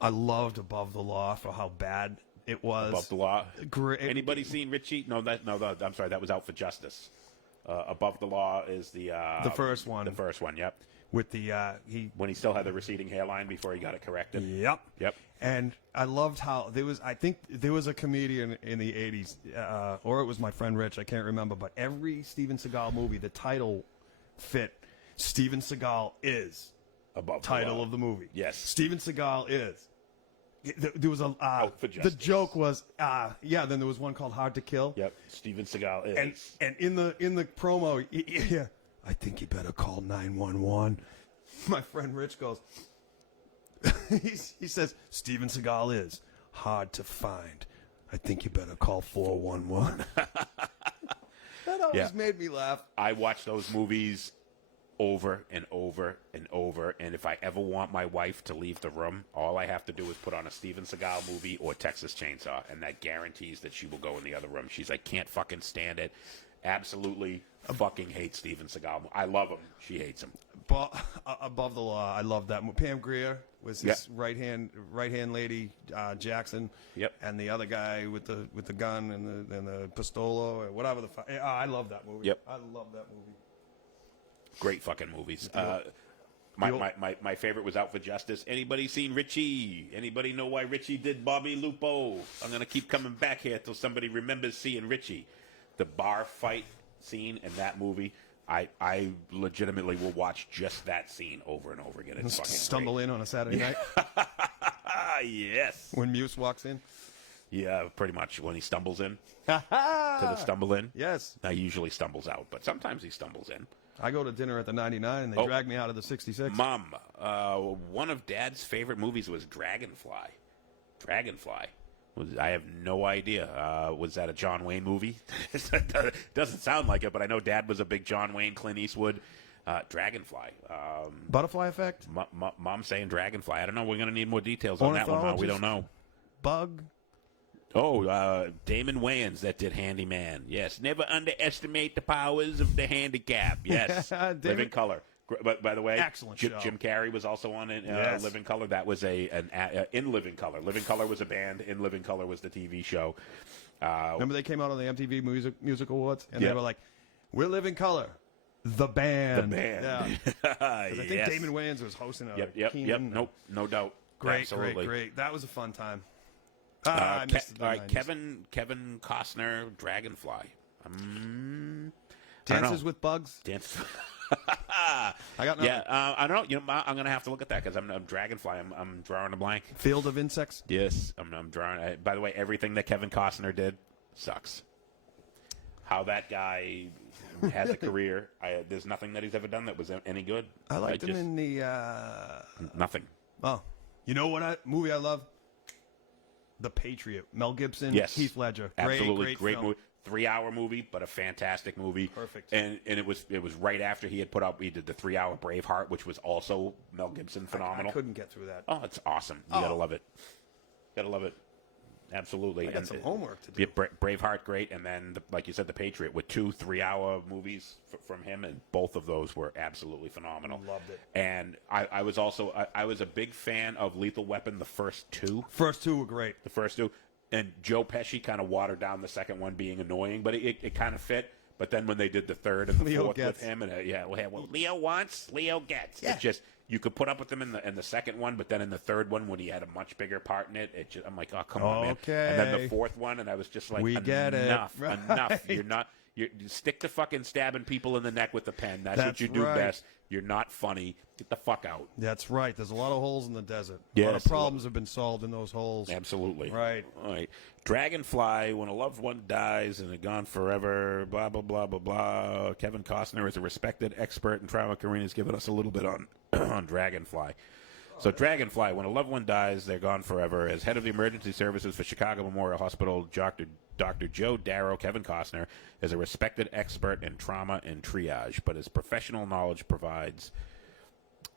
I loved Above the Law for how bad it was. Above the Law. Great. Anybody seen Richie? No, I'm sorry, that was Out for Justice. Above the Law is the first one. The first one, yep. With the when he still had the receding hairline before he got it corrected. Yep. And I loved how I think there was a comedian in the 80s, or it was my friend Rich, I can't remember, but every Steven Seagal movie, the title fit Steven Seagal is Above the title Law. of the movie. Yes. Steven Seagal is. There was a Out for the Justice. joke was then there was one called Hard to Kill. Yep. Steven Seagal is. And in the promo, yeah, I think you better call 911. My friend Rich goes, he says, Steven Seagal is hard to find. I think you better call 411. That always made me laugh. I watch those movies over and over and over, and if I ever want my wife to leave the room, all I have to do is put on a Steven Seagal movie or Texas Chainsaw, and that guarantees that she will go in the other room. She's like, can't fucking stand it. Absolutely fucking hates Steven Seagal. I love him. She hates him. But Above the Law, I love that. Pam Grier was his right hand lady, Jackson. Yep. And the other guy with the gun and the pistolo or whatever the fuck. I love that movie. Yep. I love that movie. Great fucking movies. My favorite was Out for Justice. Anybody seen Richie? Anybody know why Richie did Bobby Lupo? I'm going to keep coming back here till somebody remembers seeing Richie. The bar fight scene in that movie, I legitimately will watch just that scene over and over again. It's fucking Stumble great. in on a Saturday night Yes. when Muse walks in. Yeah, pretty much. When he stumbles in. To the stumble in. Yes. Now, he usually stumbles out, but sometimes he stumbles in. I go to dinner at the 99 and they drag me out of the 66. Mom, one of Dad's favorite movies was Dragonfly. I have no idea. Was that a John Wayne movie? Doesn't sound like it, but I know Dad was a big John Wayne, Clint Eastwood. Dragonfly. Butterfly Effect? Mom's saying Dragonfly. I don't know. We're going to need more details on that one, Mom. We don't know. Bug? Oh, Damon Wayans that did Handyman. Yes. Never underestimate the powers of the handicap. Yes. Living Color. But by the way, excellent show. Jim Carrey was also on it. Yes. Living Color. That was in Living Color. Living Color was a band. In Living Color was the TV show. Remember they came out on the MTV Music Awards and they were like, We're Living Color. The band. Yeah. 'Cause I think Damon Wayans was hosting a Yep. Keenan. Nope. No doubt. Great, Absolutely. great. That was a fun time. I missed the all right, 90s. Kevin Costner, Dragonfly. Dances with Bugs. Dance. I got nothing. Yeah, I don't know. You know, I'm gonna have to look at that because I'm Dragonfly. I'm drawing a blank. Field of Insects. Yes, I'm drawing. By the way, everything that Kevin Costner did sucks. How that guy has a career. There's nothing that he's ever done that was any good. I liked him in the. Nothing. Oh, you know what movie I love? The Patriot. Mel Gibson. Yes, Heath Ledger. Absolutely, great film. movie. 3-hour movie, but a fantastic movie. Perfect. And it was right after he did the 3-hour Braveheart, which was also Mel Gibson phenomenal. I couldn't get through that. Oh, it's awesome. You gotta love it. Gotta love it. Absolutely. I got some homework to do. Yeah, Braveheart, great, and then like you said, The Patriot with 2 3-hour movies from him, and both of those were absolutely phenomenal. Loved it. And I was also I was a big fan of Lethal Weapon, the first two. First two were great. The first two. And Joe Pesci kind of watered down the second one being annoying, but it kind of fit. But then when they did the third and the Leo fourth gets. with him, and well, Leo wants, Leo gets. Yeah. It just, you could put up with him in the second one, but then in the third one when he had a much bigger part in it, I'm like, oh, come on, man. Okay. And then the fourth one, and I was just like, We get it. enough. Right. You stick to fucking stabbing people in the neck with a pen. That's what you do right. best. You're not funny. Get the fuck out. That's right. There's a lot of holes in the desert. Yes. A lot of problems have been solved in those holes. Absolutely. Right. All right. Dragonfly, when a loved one dies and they're gone forever, blah, blah, blah, blah, blah. Kevin Costner is a respected expert in trauma. Karina's given us a little bit on, on Dragonfly. So Dragonfly, when a loved one dies, they're gone forever. As head of the emergency services for Chicago Memorial Hospital, Dr. Joe Darrow, Kevin Costner, is a respected expert in trauma and triage, but his professional knowledge provides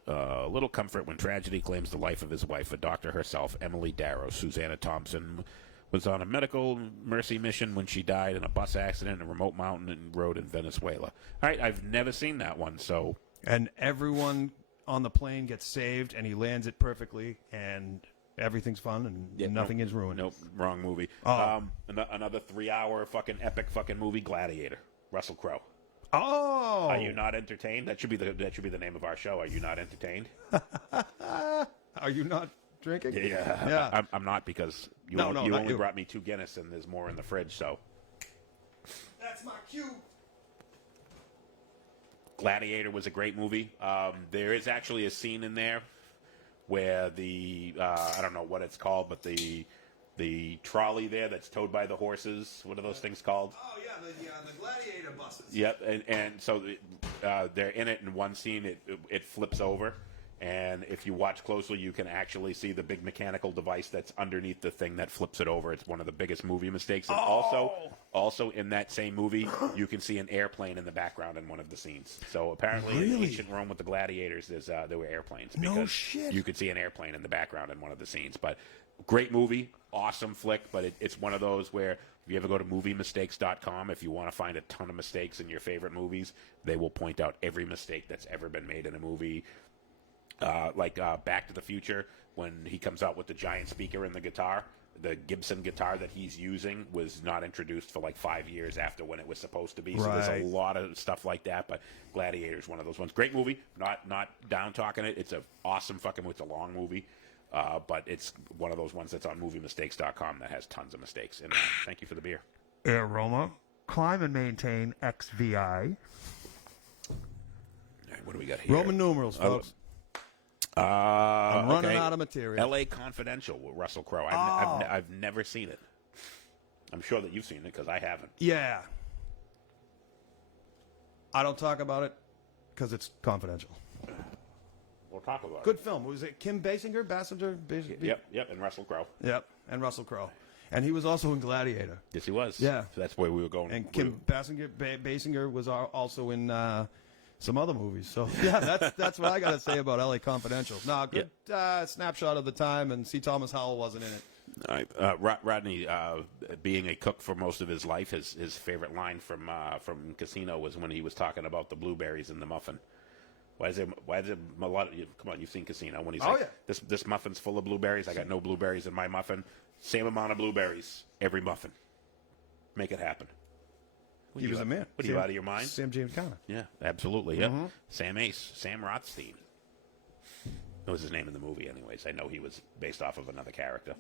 little comfort when tragedy claims the life of his wife. A doctor herself, Emily Darrow, Susanna Thompson, was on a medical mercy mission when she died in a bus accident in a remote mountain road in Venezuela. All right, I've never seen that one, so... And everyone on the plane gets saved, and he lands it perfectly, and everything's fun, and nothing is ruined. Nope, wrong movie. Oh. Another 3-hour fucking epic fucking movie, Gladiator. Russell Crowe. Oh! Are you not entertained? That should be the name of our show. Are you not entertained? Are you not drinking? Yeah. I'm not because you No, only not you. brought me 2 Guinness and there's more in the fridge. So That's my cue. Gladiator was a great movie. There is actually a scene in there where the I don't know what it's called, but the trolley there that's towed by the horses. What are those things called? Oh, yeah, the gladiator buses. Yep, and so they're in it in one scene. It flips over, and if you watch closely, you can actually see the big mechanical device that's underneath the thing that flips it over. It's one of the biggest movie mistakes. And also in that same movie, you can see an airplane in the background in one of the scenes. So apparently, in ancient Rome with the gladiators, there were airplanes. No shit. You could see an airplane in the background in one of the scenes, but. Great movie, awesome flick, but it's one of those where if you ever go to moviemistakes.com, if you want to find a ton of mistakes in your favorite movies, they will point out every mistake that's ever been made in a movie. Like Back to the Future, when he comes out with the giant speaker and the guitar, the Gibson guitar that he's using was not introduced for like 5 years after when it was supposed to be. So there's a lot of stuff like that, but Gladiator's one of those ones. Great movie, not down talking it. It's an awesome fucking movie. It's a long movie. But it's one of those ones that's on moviemistakes.com that has tons of mistakes. And thank you for the beer. Aroma. Climb and maintain XVI. All right, what do we got here? Roman numerals, folks. I'm running out of material. L.A. Confidential with Russell Crowe. I've never seen it. I'm sure that you've seen it because I haven't. Yeah. I don't talk about it because it's confidential. We'll talk about Good film. Was it Kim Basinger? Yep, and Russell Crowe. Yep, and Russell Crowe. And he was also in Gladiator. Yes, he was. Yeah. So that's where we were going. And Kim Basinger was also in some other movies. So, yeah, that's what I got to say about L.A. Confidential. No, good snapshot of the time, and C. Thomas Howell wasn't in it. All right. Rodney, being a cook for most of his life, his favorite line from Casino was when he was talking about the blueberries in the muffin. Why is there a lot of, come on, you've seen Casino, when he's like, this muffin's full of blueberries, I got no blueberries in my muffin, same amount of blueberries, every muffin. Make it happen. He was a man. What are you, out of your mind? Sam James Conner. Yeah, absolutely. Yep. Sam Ace. Sam Rothstein. That was his name in the movie, anyways. I know he was based off of another character.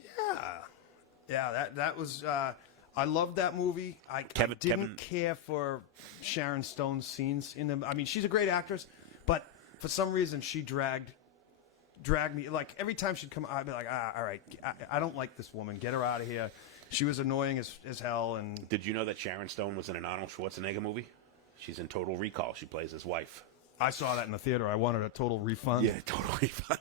Yeah. That was. I loved that movie. I didn't care for Sharon Stone's scenes in them. I mean, she's a great actress, but for some reason she dragged me. Like every time she'd come, I'd be like, all right, I don't like this woman. Get her out of here. She was annoying as hell. And did you know that Sharon Stone was in an Arnold Schwarzenegger movie? She's in Total Recall. She plays his wife. I saw that in the theater. I wanted a total refund. Yeah, total refund.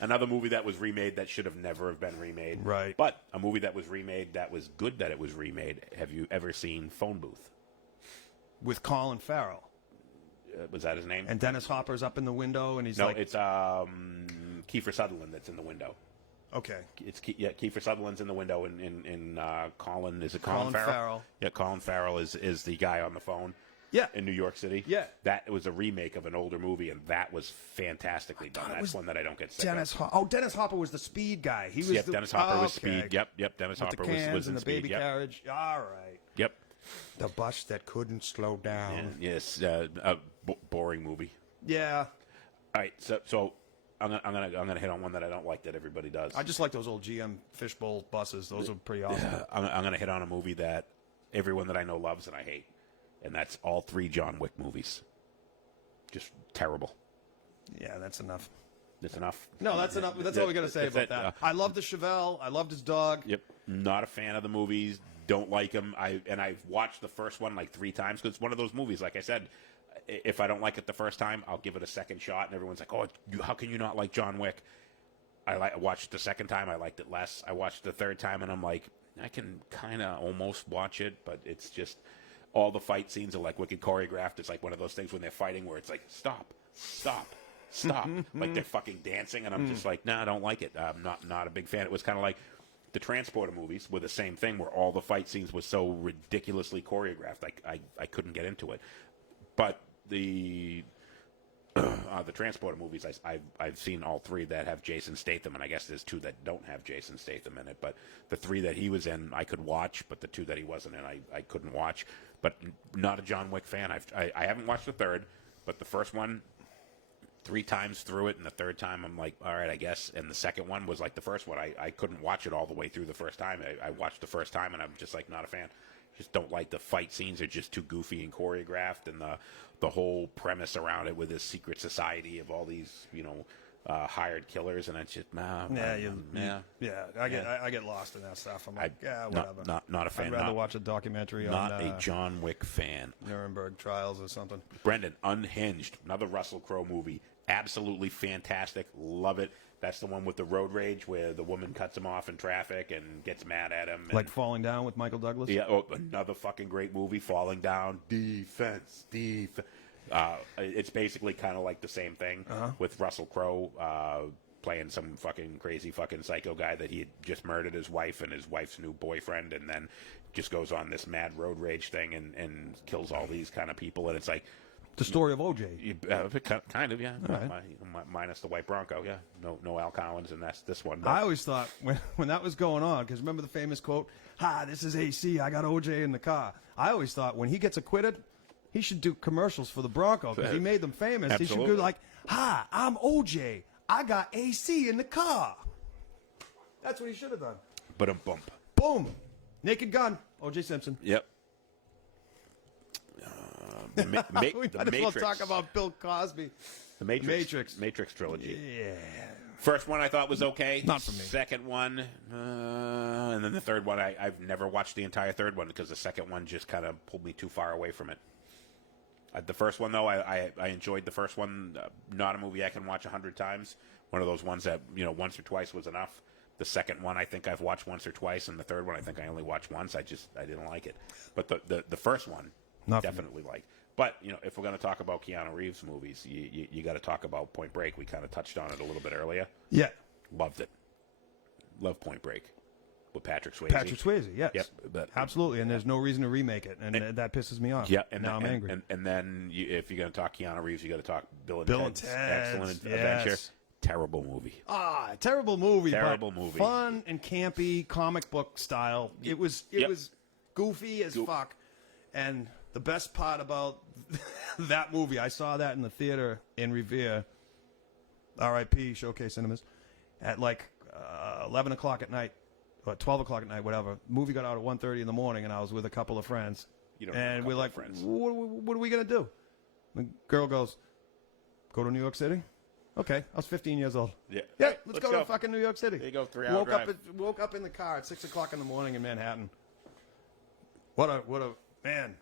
Another movie that was remade that should have never have been remade. Right. But a movie that was remade that was good that it was remade. Have you ever seen Phone Booth? With Colin Farrell. Was that his name? And Dennis Hopper's up in the window, and he's no, like... No, it's Kiefer Sutherland that's in the window. Okay. It's Kiefer Sutherland's in the window, and Colin, is it Colin Farrell? Farrell. Yeah, Colin Farrell is the guy on the phone. Yeah. In New York City. Yeah. That was a remake of an older movie, and that was fantastically done. That's one that I don't get sick of. Dennis Hopper was the speed guy. He was Yep, Dennis Hopper was speed. Yep, Dennis With Hopper the cans was in and the speed. baby carriage. All right. Yep. The bus that couldn't slow down. Yeah, yes, a boring movie. Yeah. All right, so I'm gonna hit on one that I don't like that everybody does. I just like those old GM fishbowl buses. Those are pretty awesome. I'm gonna hit on a movie that everyone that I know loves and I hate, and that's all 3 John Wick movies. Just terrible. Yeah, that's enough. That's enough. No, that's enough. That's all we got to say about that. I loved the Chevelle. I loved his dog. Yep. Not a fan of the movies. Don't like them. I've watched the first one like 3 times because it's one of those movies. Like I said, if I don't like it the first time, I'll give it a second shot. And everyone's like, "Oh, how can you not like John Wick?" I watched it the second time. I liked it less. I watched it the third time, and I'm like, I can kind of almost watch it, but it's just all the fight scenes are like wicked choreographed. It's like one of those things when they're fighting where it's like, stop. Like they're fucking dancing, and I'm just like, nah, I don't like it. I'm not a big fan. It was kind of like the Transporter movies were the same thing, where all the fight scenes were so ridiculously choreographed. I couldn't get into it. But the Transporter movies, I've seen all 3 that have Jason Statham, and I guess there's 2 that don't have Jason Statham in it. But the 3 that he was in, I could watch, but the 2 that he wasn't in, I couldn't watch. But not a John Wick fan. I haven't watched the third, but the first one, 3 times through it, and the third time I'm like, all right, I guess. And the second one was like the first one. I couldn't watch it all the way through the first time. I watched the first time, and I'm just like not a fan. Just don't like the fight scenes. Are just too goofy and choreographed, and the whole premise around it with this secret society of all these, hired killers, and it's just I get lost in that stuff. I'm like, whatever. Not a fan. I'd rather watch a documentary not on a John Wick fan. Nuremberg trials or something. Brendan, Unhinged, another Russell Crowe movie, absolutely fantastic. Love it. That's the one with the road rage where the woman cuts him off in traffic and gets mad at him. Like Falling Down with Michael Douglas? Yeah, another fucking great movie, Falling Down, defense. It's basically kind of like the same thing with Russell Crowe playing some fucking crazy fucking psycho guy that he had just murdered his wife and his wife's new boyfriend, and then just goes on this mad road rage thing and kills all these kind of people. And it's like the story of OJ. Kind of, yeah. Right. Minus the white Bronco, yeah. No Al Collins, and that's this one. I always thought when that was going on, because remember the famous quote, this is AC, I got OJ in the car. I always thought when he gets acquitted, he should do commercials for the Bronco because he made them famous. Absolutely. He should go like, I'm OJ, I got AC in the car. That's what he should have done. But a bump. Boom. Naked Gun, OJ Simpson. Yep. We might as well talk about Bill Cosby. The Matrix trilogy. Yeah. First one I thought was okay. Not for me. Second one, and then the third one, I've never watched the entire third one because the second one just kind of pulled me too far away from it. The first one, though, I enjoyed the first one. Not a movie I can watch 100 times. One of those ones that, once or twice was enough. The second one I think I've watched once or twice, and the third one I think I only watched once. I didn't like it. But the first one, definitely liked. But, if we're going to talk about Keanu Reeves movies, you got to talk about Point Break. We kind of touched on it a little bit earlier. Yeah. Loved it. Love Point Break with Patrick Swayze. Patrick Swayze, yes. Yep. Absolutely, and there's no reason to remake it, and that pisses me off. Yeah, now I'm angry. And then if you're going to talk Keanu Reeves, you got to talk Bill and Bill Ted's and Ted's, Excellent yes. Adventure. Terrible movie. Terrible movie. Terrible but movie. Fun and campy, comic book style. It was goofy as fuck. And the best part about that movie, I saw that in the theater in Revere, R.I.P. Showcase Cinemas, at like 11 o'clock at night, or 12 o'clock at night, whatever. Movie got out at 1:30 in the morning, and I was with a couple of friends. You don't have a and couple we're of like, friends. what are we going to do? The girl goes, go to New York City? Okay, I was 15 years old. Yeah. Yeah, Hey, let's go to fucking New York City. There you go, 3-hour drive. Woke up in the car at 6 o'clock in the morning in Manhattan. What a man.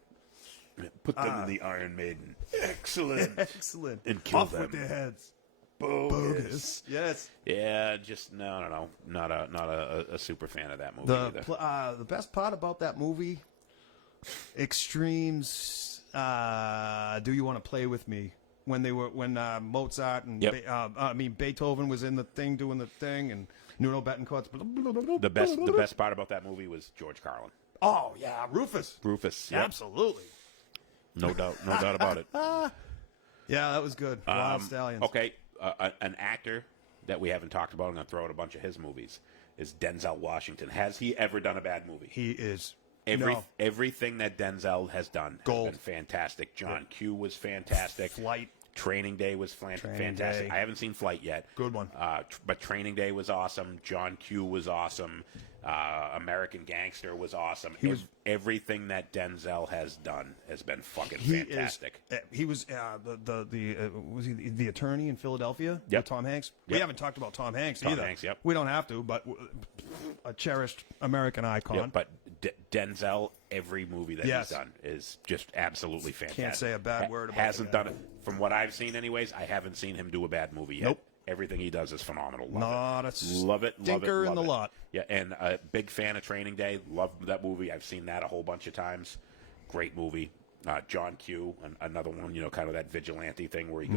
Put them in the Iron Maiden. Excellent. Excellent. And kill Off them. with their heads. Bogus. Yes. Yeah, just no. Not a super fan of that movie either. The best part about that movie, Extremes, Do You Want to Play With Me? When Mozart and Beethoven was in the thing doing the thing, and Nuno Betancourt's The best part about that movie was George Carlin. Oh yeah, Rufus. Yep. Absolutely. No doubt about it. Yeah, that was good. Wild Stallions. Okay, an actor that we haven't talked about, I'm going to throw out a bunch of his movies, is Denzel Washington. Has he ever done a bad movie? He is. Everything that Denzel has done Gold. has been fantastic. John Q was fantastic. Flight. Training Day was fantastic. Day. I haven't seen Flight yet. Good one. But Training Day was awesome. John Q was awesome. American Gangster was awesome. Everything that Denzel has done has been fucking fantastic. He was was he the attorney in Philadelphia? Yep. With Tom Hanks. Yep. We haven't talked about Tom Hanks either. Hanks, yep. We don't have to, but a cherished American icon. Yeah, but Denzel, every movie that he's done is just absolutely fantastic. Can't say a bad word about Hasn't it. done it. From what I've seen, anyways, I haven't seen him do a bad movie yet. Nope. Everything he does is phenomenal. Not a love it. stinker in the lot. Yeah, and a big fan of Training Day. Love that movie. I've seen that a whole bunch of times. Great movie. John Q, another one, kind of that vigilante thing where he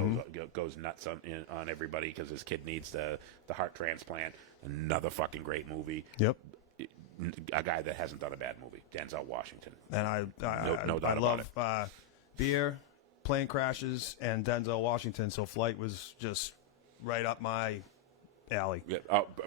goes nuts on everybody because his kid needs the heart transplant. Another fucking great movie. Yep. A guy that hasn't done a bad movie, Denzel Washington. And No doubt I love beer, plane crashes, and Denzel Washington. So Flight was just right up my alley. Yeah.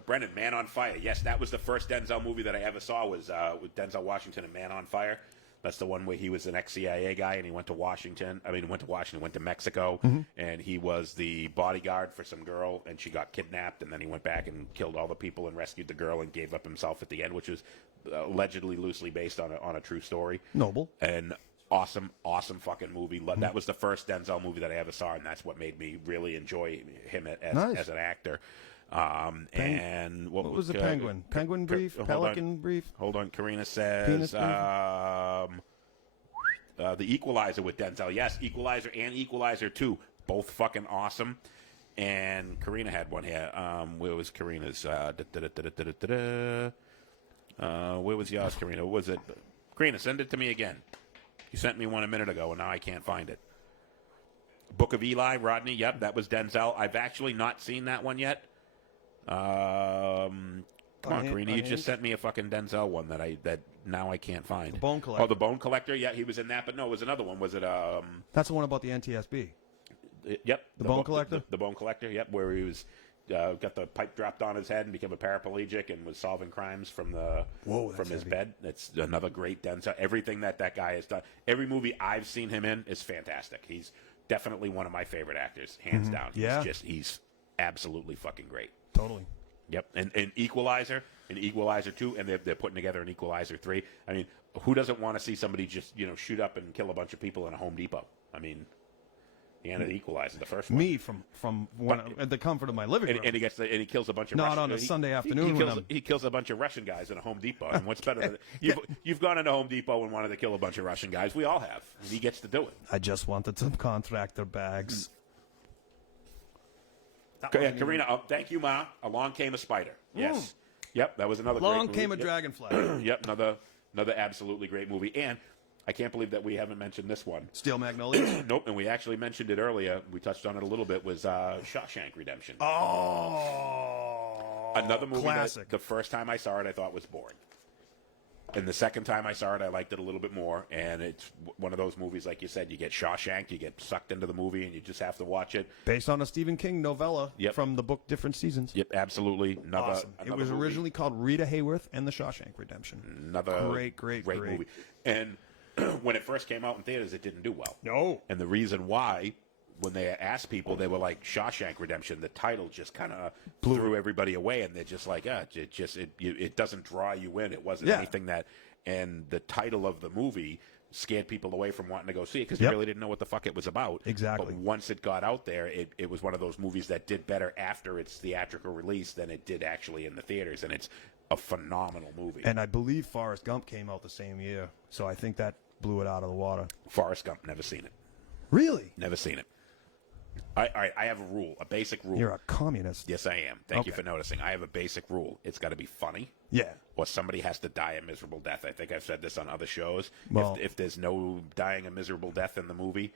Brendan, Man on Fire. Yes, that was the first Denzel movie that I ever saw was with Denzel Washington and Man on Fire. That's the one where he was an ex-CIA guy and he went to Washington. Went to Mexico, and he was the bodyguard for some girl, and she got kidnapped, and then he went back and killed all the people and rescued the girl and gave up himself at the end, which was allegedly loosely based on a true story. Noble. And awesome fucking movie. That was the first Denzel movie that I ever saw, and that's what made me really enjoy him as an actor. And what was the penguin? Penguin brief? Pelican brief? Hold on. Karina says The Equalizer with Denzel. Yes, Equalizer and Equalizer 2. Both fucking awesome. And Karina had one here. Where was Karina's? Where was yours, Karina? What was it? Karina, send it to me again. You sent me one a minute ago, and now I can't find it. Book of Eli, Rodney. Yep, that was Denzel. I've actually not seen that one yet. Come on, Karina. You just sent me a fucking Denzel one that now I can't find. The Bone Collector. Oh, the Bone Collector. Yeah, he was in that, but no, it was another one. Was it? That's the one about the NTSB. Yep. The Bone Collector. The Bone Collector. Yep, where he was got the pipe dropped on his head and became a paraplegic and was solving crimes from his bed. It's another great Denzel. Everything that guy has done. Every movie I've seen him in is fantastic. He's definitely one of my favorite actors, hands down. Yeah. He's absolutely fucking great. Totally. Yep, and Equalizer, and Equalizer 2, and they're putting together an Equalizer 3. I mean, who doesn't want to see somebody just, shoot up and kill a bunch of people in a Home Depot? I mean, the end of the Equalizer, the first one. Me from at the comfort of my living room. And he kills a bunch of Not Russian, on a Sunday afternoon. He kills a bunch of Russian guys in a Home Depot. And what's better than you've gone into Home Depot and wanted to kill a bunch of Russian guys. We all have. And he gets to do it. I just wanted some contractor bags. Karina, thank you, Ma. Along came a spider. Yes. Yep, that was another great movie. Along came a dragonfly. Yep, another absolutely great movie. And I can't believe that we haven't mentioned this one. Steel Magnolias? Nope, and we actually mentioned it earlier. We touched on it a little bit, was Shawshank Redemption. Oh, another movie classic. That the first time I saw it, I thought was boring. And the second time I saw it, I liked it a little bit more. And it's one of those movies, like you said, you get Shawshank, you get sucked into the movie, and you just have to watch it. Based on a Stephen King novella from the book Different Seasons. Yep, absolutely. Awesome. It was originally called Rita Hayworth and the Shawshank Redemption. Another great movie. And when it first came out in theaters, it didn't do well. No. And the reason why, when they asked people, they were like, Shawshank Redemption, the title just kind of threw everybody away, and they're just like, it doesn't draw you in. It wasn't anything that, and the title of the movie scared people away from wanting to go see it because they really didn't know what the fuck it was about. Exactly. But once it got out there, it was one of those movies that did better after its theatrical release than it did actually in the theaters, and it's a phenomenal movie. And I believe Forrest Gump came out the same year, so I think that blew it out of the water. Forrest Gump, never seen it. Really? Never seen it. I have a rule, a basic rule. You're a communist. Yes, I am. Thank you for noticing. I have a basic rule. It's got to be funny. Yeah. Or somebody has to die a miserable death. I think I've said this on other shows. Well, if there's no dying a miserable death in the movie,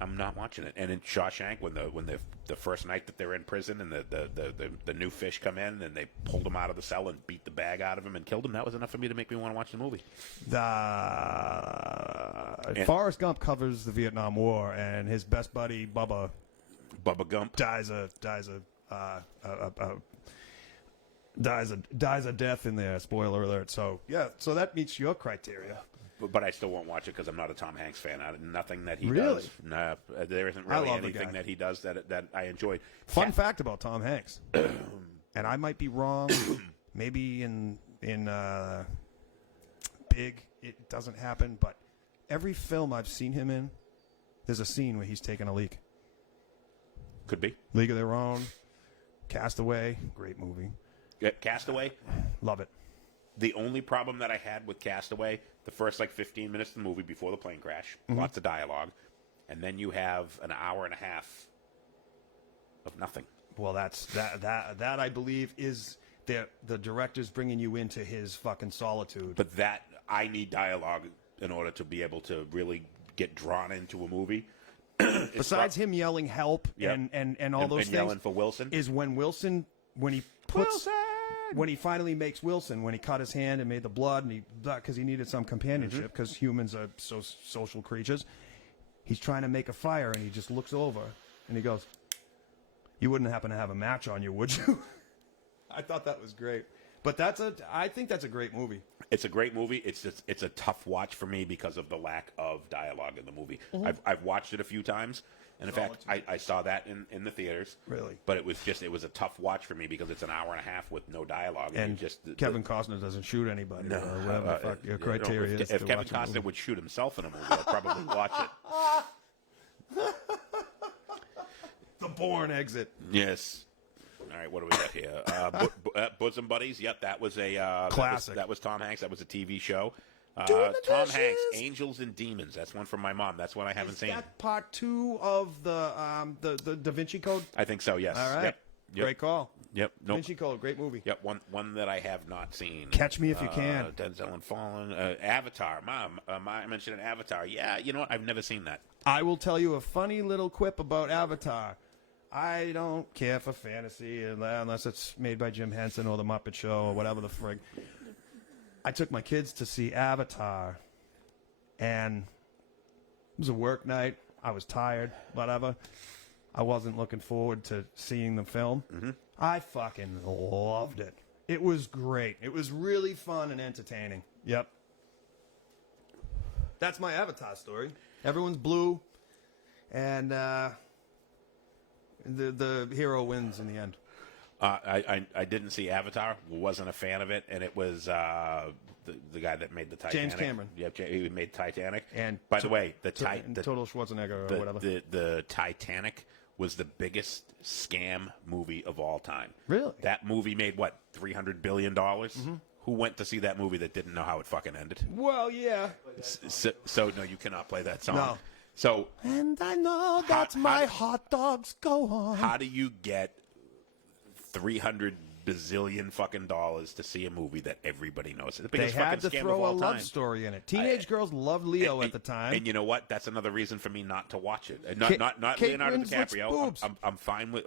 I'm not watching it. And in Shawshank, when the first night that they're in prison and the new fish come in and they pulled him out of the cell and beat the bag out of him and killed him, that was enough for me to make me want to watch the movie. Forrest Gump covers the Vietnam War, and his best buddy Bubba Gump dies a death in there. Spoiler alert. So so that meets your criteria. But I still won't watch it because I'm not a Tom Hanks fan. Nothing that he Really? does. Nah, there isn't really love the anything guy. that he does that I enjoyed. Fun fact about Tom Hanks, and I might be wrong. Maybe in Big it doesn't happen, but every film I've seen him in, there's a scene where he's taking a leak. Could be. League of Their Own, Castaway, great movie. Castaway, Love it. the only problem that I had with Castaway, the first 15 minutes of the movie before the plane crash, lots of dialogue, and then you have an hour and a half of nothing. Well, that I believe is the director's bringing you into his fucking solitude. But that, I need dialogue in order to be able to really get drawn into a movie. Besides him yelling help and all those and things, yelling for Wilson, is when he finally makes Wilson, when he cut his hand and made the blood, and because he needed some companionship, because humans are so social creatures. He's trying to make a fire, and he just looks over, and he goes, "You wouldn't happen to have a match on you, would you?" I thought that was great. But I think that's a great movie. it's a great movie. It's a tough watch for me because of the lack of dialogue in the movie. I've watched it a few times. And in fact, I saw that in the theaters. Really? But it was a tough watch for me because it's an hour and a half with no dialogue. And Kevin Costner doesn't shoot anybody. No, or whatever the fuck your criteria is. If to Kevin watch a movie. Costner would shoot himself in a movie, I'd probably watch it. The Bourne Exit. Yes. All right, what do we got here? Bosom Buddies. Yep, that was a classic. That was Tom Hanks. That was a TV show. Doing the Tom dishes. Hanks, Angels and Demons. That's one from my mom. That's one I haven't seen. Is that part 2 of the Da Vinci Code? I think so. Yes. All right. Yep. Great call. Yep. Da Nope. Vinci Code, great movie. Yep. One that I have not seen. Catch Me If You Can. Denzel and Fallen. Avatar. Mom, I mentioned an Avatar. Yeah. You know what? I've never seen that. I will tell you a funny little quip about Avatar. I don't care for fantasy unless it's made by Jim Henson or The Muppet Show or whatever the frig. I took my kids to see Avatar, and it was a work night. I was tired, whatever. I wasn't looking forward to seeing the film. Mm-hmm. I fucking loved it. It was great. It was really fun and entertaining. Yep. That's my Avatar story. Everyone's blue, and the hero wins in the end. I didn't see Avatar. Wasn't a fan of it, and it was the guy that made the Titanic. James Cameron. Yeah, he made Titanic. And by the way, the Total Schwarzenegger or whatever. The Titanic was the biggest scam movie of all time. Really? That movie made what, $300 billion? Mm-hmm. Who went to see that movie that didn't know how it fucking ended? Well, yeah. So no, you cannot play that song. No. So and I know that my hot dogs go on. How do you get $300 bazillion fucking dollars to see a movie that everybody knows? It's the biggest They had to fucking scam throw of a all love time. story in it. Teenage girls loved Leo at the time. And you know what? That's another reason for me not to watch it. Not Kate Leonardo Winslet's DiCaprio. boobs. I'm fine with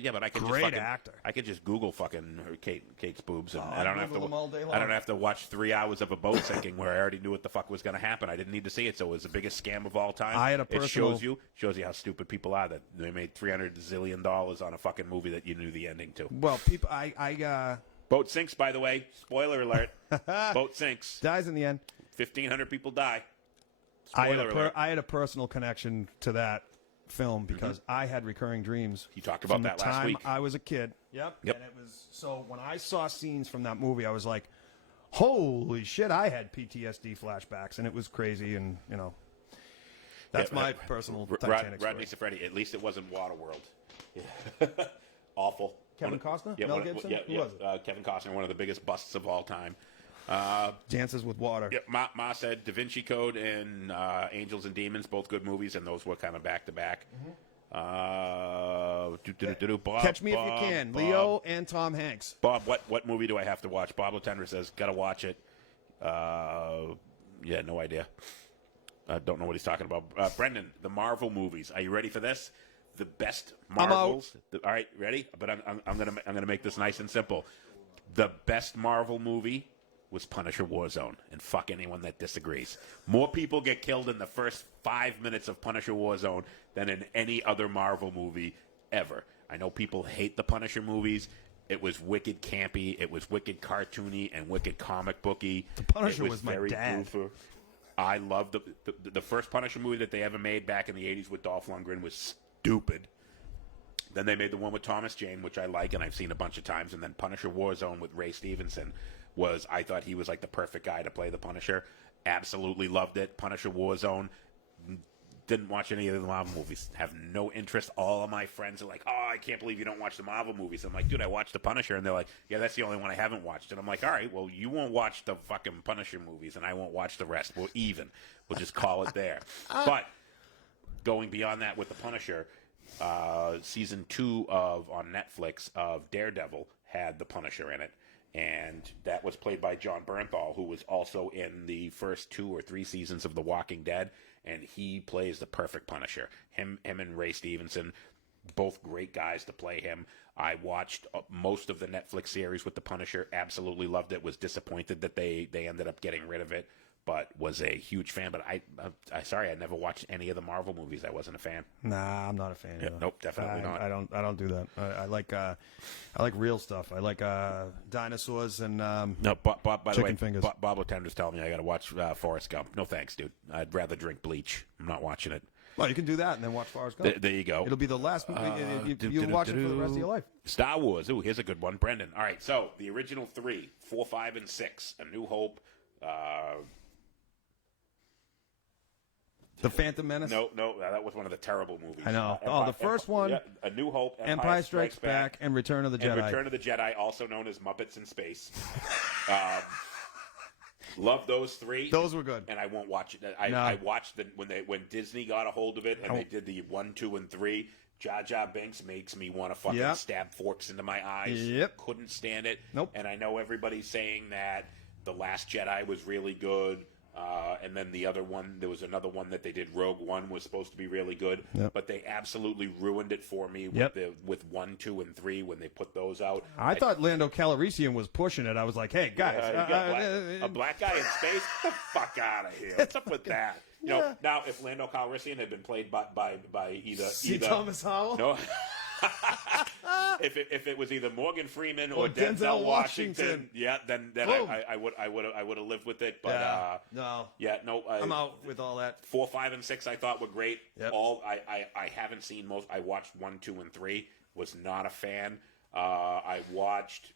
yeah, but I can Great just fucking, actor. I could just Google fucking her Kate's boobs, and Oh, I don't have Google them all day to. long. I don't have to watch 3 hours of a boat sinking where I already knew what the fuck was going to happen. I didn't need to see it, so it was the biggest scam of all time. I had a It personal- shows you how stupid people are that they made $300 zillion on a fucking movie that you knew the ending to. Well, people, I Boat sinks, by the way. Spoiler alert. Boat sinks. dies in the end. 1,500 people die. I Spoiler alert. had a personal connection to that film because I had recurring dreams. You talked about from that the last time week. I was a kid. Yep. And it was so when I saw scenes from that movie, I was like, "Holy shit!" I had PTSD flashbacks, and it was crazy. And that's my personal Titanic story. Rodney Safredi. At least it wasn't Waterworld. Awful. Kevin Costner? Yeah, Mel Gibson? Who was it? Kevin Costner, one of the biggest busts of all time. Dances with Water. Yeah, Ma said Da Vinci Code and Angels and Demons, both good movies, and those were kind of back to back. Catch Me If You Can. Leo and Tom Hanks. Bob, what movie do I have to watch? Bob Latendra says, gotta watch it. Yeah, no idea. I don't know what he's talking about. Brendan, the Marvel movies. Are you ready for this? The best Marvels. All right, ready? But I'm gonna make this nice and simple. The best Marvel movie was Punisher Warzone, and fuck anyone that disagrees. More people get killed in the first 5 minutes of Punisher Warzone than in any other Marvel movie ever. I know people hate the Punisher movies. It was wicked campy, it was wicked cartoony, and wicked comic booky. The Punisher It was my very dad. goofy. I loved the first Punisher movie that they ever made back in the 80s with Dolph Lundgren was stupid. Then they made the one with Thomas Jane, which I like, and I've seen a bunch of times. And then Punisher Warzone with Ray Stevenson I thought he was like the perfect guy to play the Punisher. Absolutely loved it. Punisher Warzone. Didn't watch any of the Marvel movies. Have no interest. All of my friends are like, "Oh, I can't believe you don't watch the Marvel movies." I'm like, "Dude, I watched the Punisher," and they're like, "Yeah, that's the only one I haven't watched." And I'm like, "All right, well, you won't watch the fucking Punisher movies, and I won't watch the rest. We're even. We'll just call it there." But going beyond that with the Punisher, season 2 on Netflix of Daredevil had the Punisher in it. And that was played by John Bernthal, who was also in the first 2 or 3 seasons of The Walking Dead, and he plays the perfect Punisher. Him and Ray Stevenson, both great guys to play him. I watched most of the Netflix series with the Punisher, absolutely loved it, was disappointed that they ended up getting rid of it, but was a huge fan. But I never watched any of the Marvel movies. I wasn't a fan. Nah, I'm not a fan. Yeah, nope, definitely not. I don't do that. I like real stuff. I like dinosaurs and No, Bob, by the way, chicken fingers. Bob Latendra's telling me I got to watch Forrest Gump. No thanks, dude. I'd rather drink bleach. I'm not watching it. Well, you can do that and then watch Forrest Gump. There you go. It'll be the last movie. You'll watch it for the rest of your life. Star Wars. Ooh, here's a good one. Brendan. All right, so the original 3, 4, 5, and 6. A New Hope. The Phantom Menace? No, that was one of the terrible movies. I know. The first one. A New Hope. Empire Strikes Back and Return of the Jedi. And Return of the Jedi, also known as Muppets in Space. Love those 3. Those were good. And I won't watch it. I watched when Disney got a hold of it and they did the 1, 2, and 3. Jar Jar Binks makes me want to fucking stab forks into my eyes. Yep. Couldn't stand it. Nope. And I know everybody's saying that The Last Jedi was really good. And then the other one, there was another one that they did. Rogue One was supposed to be really good, but they absolutely ruined it for me with 1, 2, and 3 when they put those out. I thought Lando Calrissian was pushing it. I was like, hey, guys. A black guy in space? Get the fuck out of here. What's up with that? You know, now, if Lando Calrissian had been played by either C. Thomas Howell? No. if it was either Morgan Freeman or Denzel Washington, then I would have lived with it. But I'm out with all that. 4, 5, and 6 I thought were great. Yep. I haven't seen most. I watched 1, 2, and 3. Was not a fan. I watched.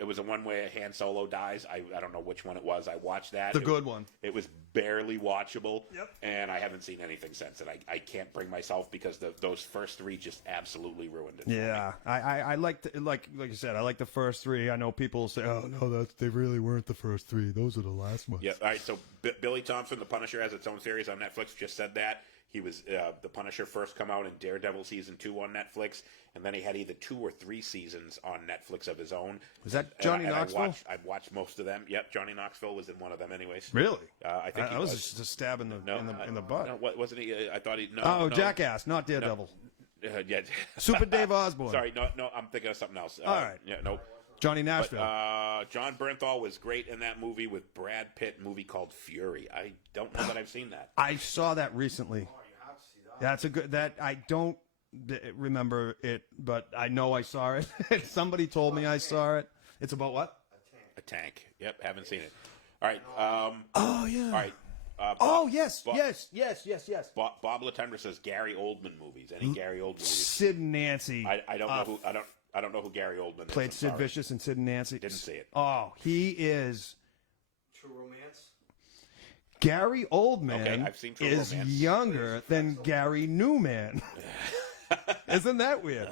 It was the one where Han Solo dies. I don't know which one it was. I watched that. The good one. It was barely watchable. Yep. And I haven't seen anything since. And I can't bring myself because those first 3 just absolutely ruined it. Yeah, I like you said. I like the first 3. I know people say, "Oh no, they really weren't the first 3. Those are the last ones." Yeah. All right. So Billy Thompson, The Punisher, has its own series on Netflix. Just said that. He was The Punisher first come out in Daredevil season 2 on Netflix, and then he had either 2 or 3 seasons on Netflix of his own. Was that Johnny Knoxville? I've watched most of them. Yep, Johnny Knoxville was in one of them, anyways. Really? I think that was just a stab in the butt. No, wasn't he? I thought he. No. Oh, no. Jackass, not Daredevil. Yeah. Super Dave Osborne. Sorry, no, I'm thinking of something else. All right. Yeah, no. Johnny Nashville. But, John Bernthal was great in that movie with Brad Pitt. Movie called Fury. I don't know that I've seen that. I saw that recently. That's a good. That I don't remember it, but I know I saw it. Somebody told me I saw it. It's about what? A tank. Yep, haven't seen it. All right. Oh yeah. All right. Oh yes, Bob, yes. Bob Latendra says Gary Oldman movies. Any Gary Oldman movies? Sid and Nancy. I don't know who I don't know who Gary Oldman Played is. Sid Vicious and Sid and Nancy. Didn't see it. Oh, he is. True Romance. Gary Oldman Okay, I've seen True is Romance. younger than Gary Newman. Isn't that weird?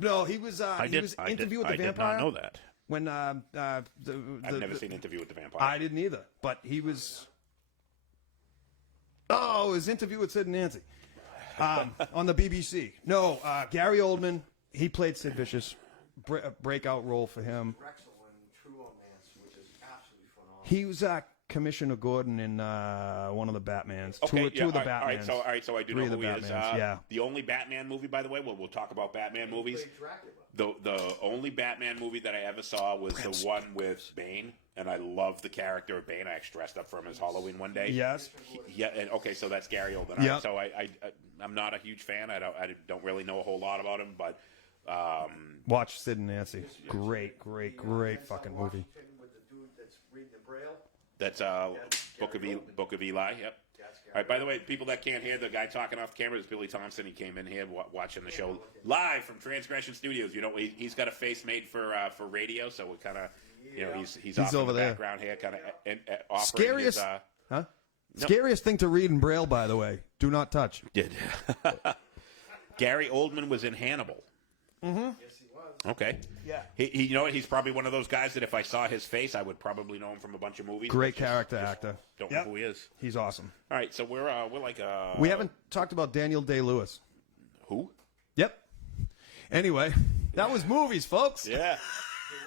No, he was. He was Interview with the Vampire. I did not know that. When I've never seen Interview with the Vampire. I didn't either, but he was. Oh, his Interview with Sid and Nancy on the BBC. No, Gary Oldman. He played Sid Vicious. Breakout role for him. Rexel in True Romance, which is absolutely phenomenal. He was Commissioner Gordon in one of the Batmans. Okay, two of the Batmans. All right, so I do Three know of who the he is. Batmans, yeah. The only Batman movie, by the way, we'll talk about Batman movies. He played Dracula. The only Batman movie that I ever saw was the one with Bane, and I love the character of Bane. I actually dressed up for him as Halloween one day. Yes. Yeah. And, okay, so that's Gary Oldman. Yep. So I'm not a huge fan. I don't really know a whole lot about him, but Watch Sid and Nancy. Great fucking movie. With the dude that's reading the Braille. that's Book of Eli. Yep. All right. By the way, people that can't hear the guy talking off camera is Billy Thompson. He came in here watching the show live from Transgression Studios. You know, he's got a face made for radio, so we kind of, he's off over in the there. background here, kind of offering Scariest, his, huh? Scariest thing to read in Braille, by the way. Do not touch. Did Gary Oldman was in Hannibal? Mm-hmm. Yes, he was. Okay. Yeah. He you know what? He's probably one of those guys that if I saw his face, I would probably know him from a bunch of movies. Great but just character actor. Don't Yep. know who he is. He's awesome. All right, so we're like We haven't talked about Daniel Day-Lewis. who? Yep. Anyway, that was movies, folks. Yeah. There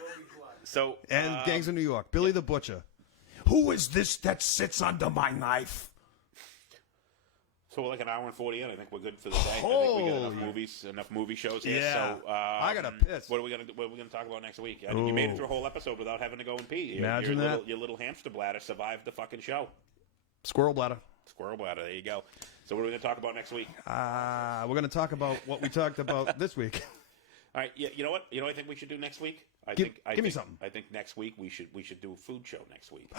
will be blood. So And Gangs of New York. Billy the Butcher. Who is this that sits under my knife? So we're like an hour and 40 in. I think we're good for the day. I think we got enough Holy. movies, enough movie shows here. Yeah. So I gotta piss. What are we gonna talk about next week? I mean, you made it through a whole episode without having to go and pee. Imagine that. Your little hamster bladder survived the fucking show. Squirrel bladder. Squirrel bladder. There you go. So what are we gonna talk about next week? We're going to talk about what we talked about this week. All right. Yeah. You know what? You know what I think we should do next week? Give me something. I think next week we should do a food show next week.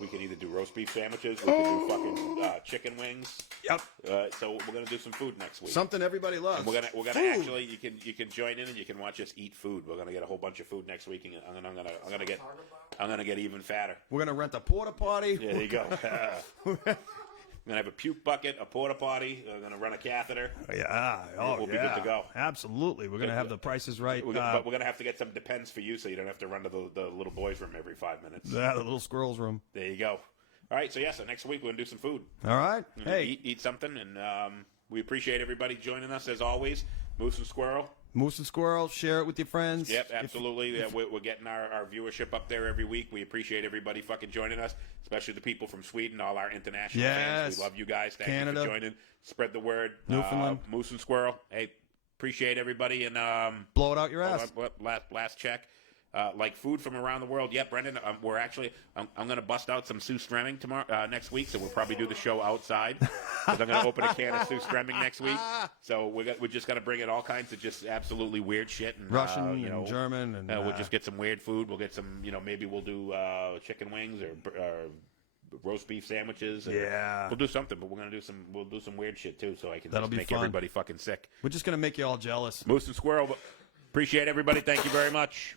We can either do roast beef sandwiches. We can do fucking chicken wings. Yep. So we're gonna do some food next week. Something everybody loves. And we're gonna Food. actually you can join in and you can watch us eat food. We're gonna get a whole bunch of food next week, and I'm gonna get even fatter. We're going to rent a porta potty. Yeah, there you go. I'm gonna have a puke bucket, a porta potty. We're gonna run a catheter. Yeah. Oh, We'll be good to go. Absolutely. We're going to have the prices right. But we're gonna have to get some Depends for you, so you don't have to run to the little boys' room every 5 minutes. The little squirrel's room. There you go. All right, so so next week we're gonna do some food. All right. Hey, eat something, and we appreciate everybody joining us as always. Moose and Squirrel. Moose and Squirrel, share it with your friends. Yep, absolutely. We're getting our viewership up there every week. We appreciate everybody fucking joining us, especially the people from Sweden, all our international fans. We love you guys. Thank Canada. you for joining. Spread the word. Newfoundland. Moose and Squirrel. Hey, appreciate everybody. And blow it out your ass. Last check. Like food from around the world. Yeah, Brendan, we're actually, I'm going to bust out some Sue Stremming next week, so we'll probably do the show outside. Because I'm going to open a can of Sue Stremming next week. So we're just going to bring in all kinds of just absolutely weird shit. And, Russian and German. And we'll just get some weird food. We'll get some, maybe we'll do chicken wings or roast beef sandwiches. Yeah. We'll do something, but we'll do some weird shit too, so I can That'll just be make fun. everybody fucking sick. We're just going to make you all jealous. Moose and Squirrel, appreciate everybody. Thank you very much.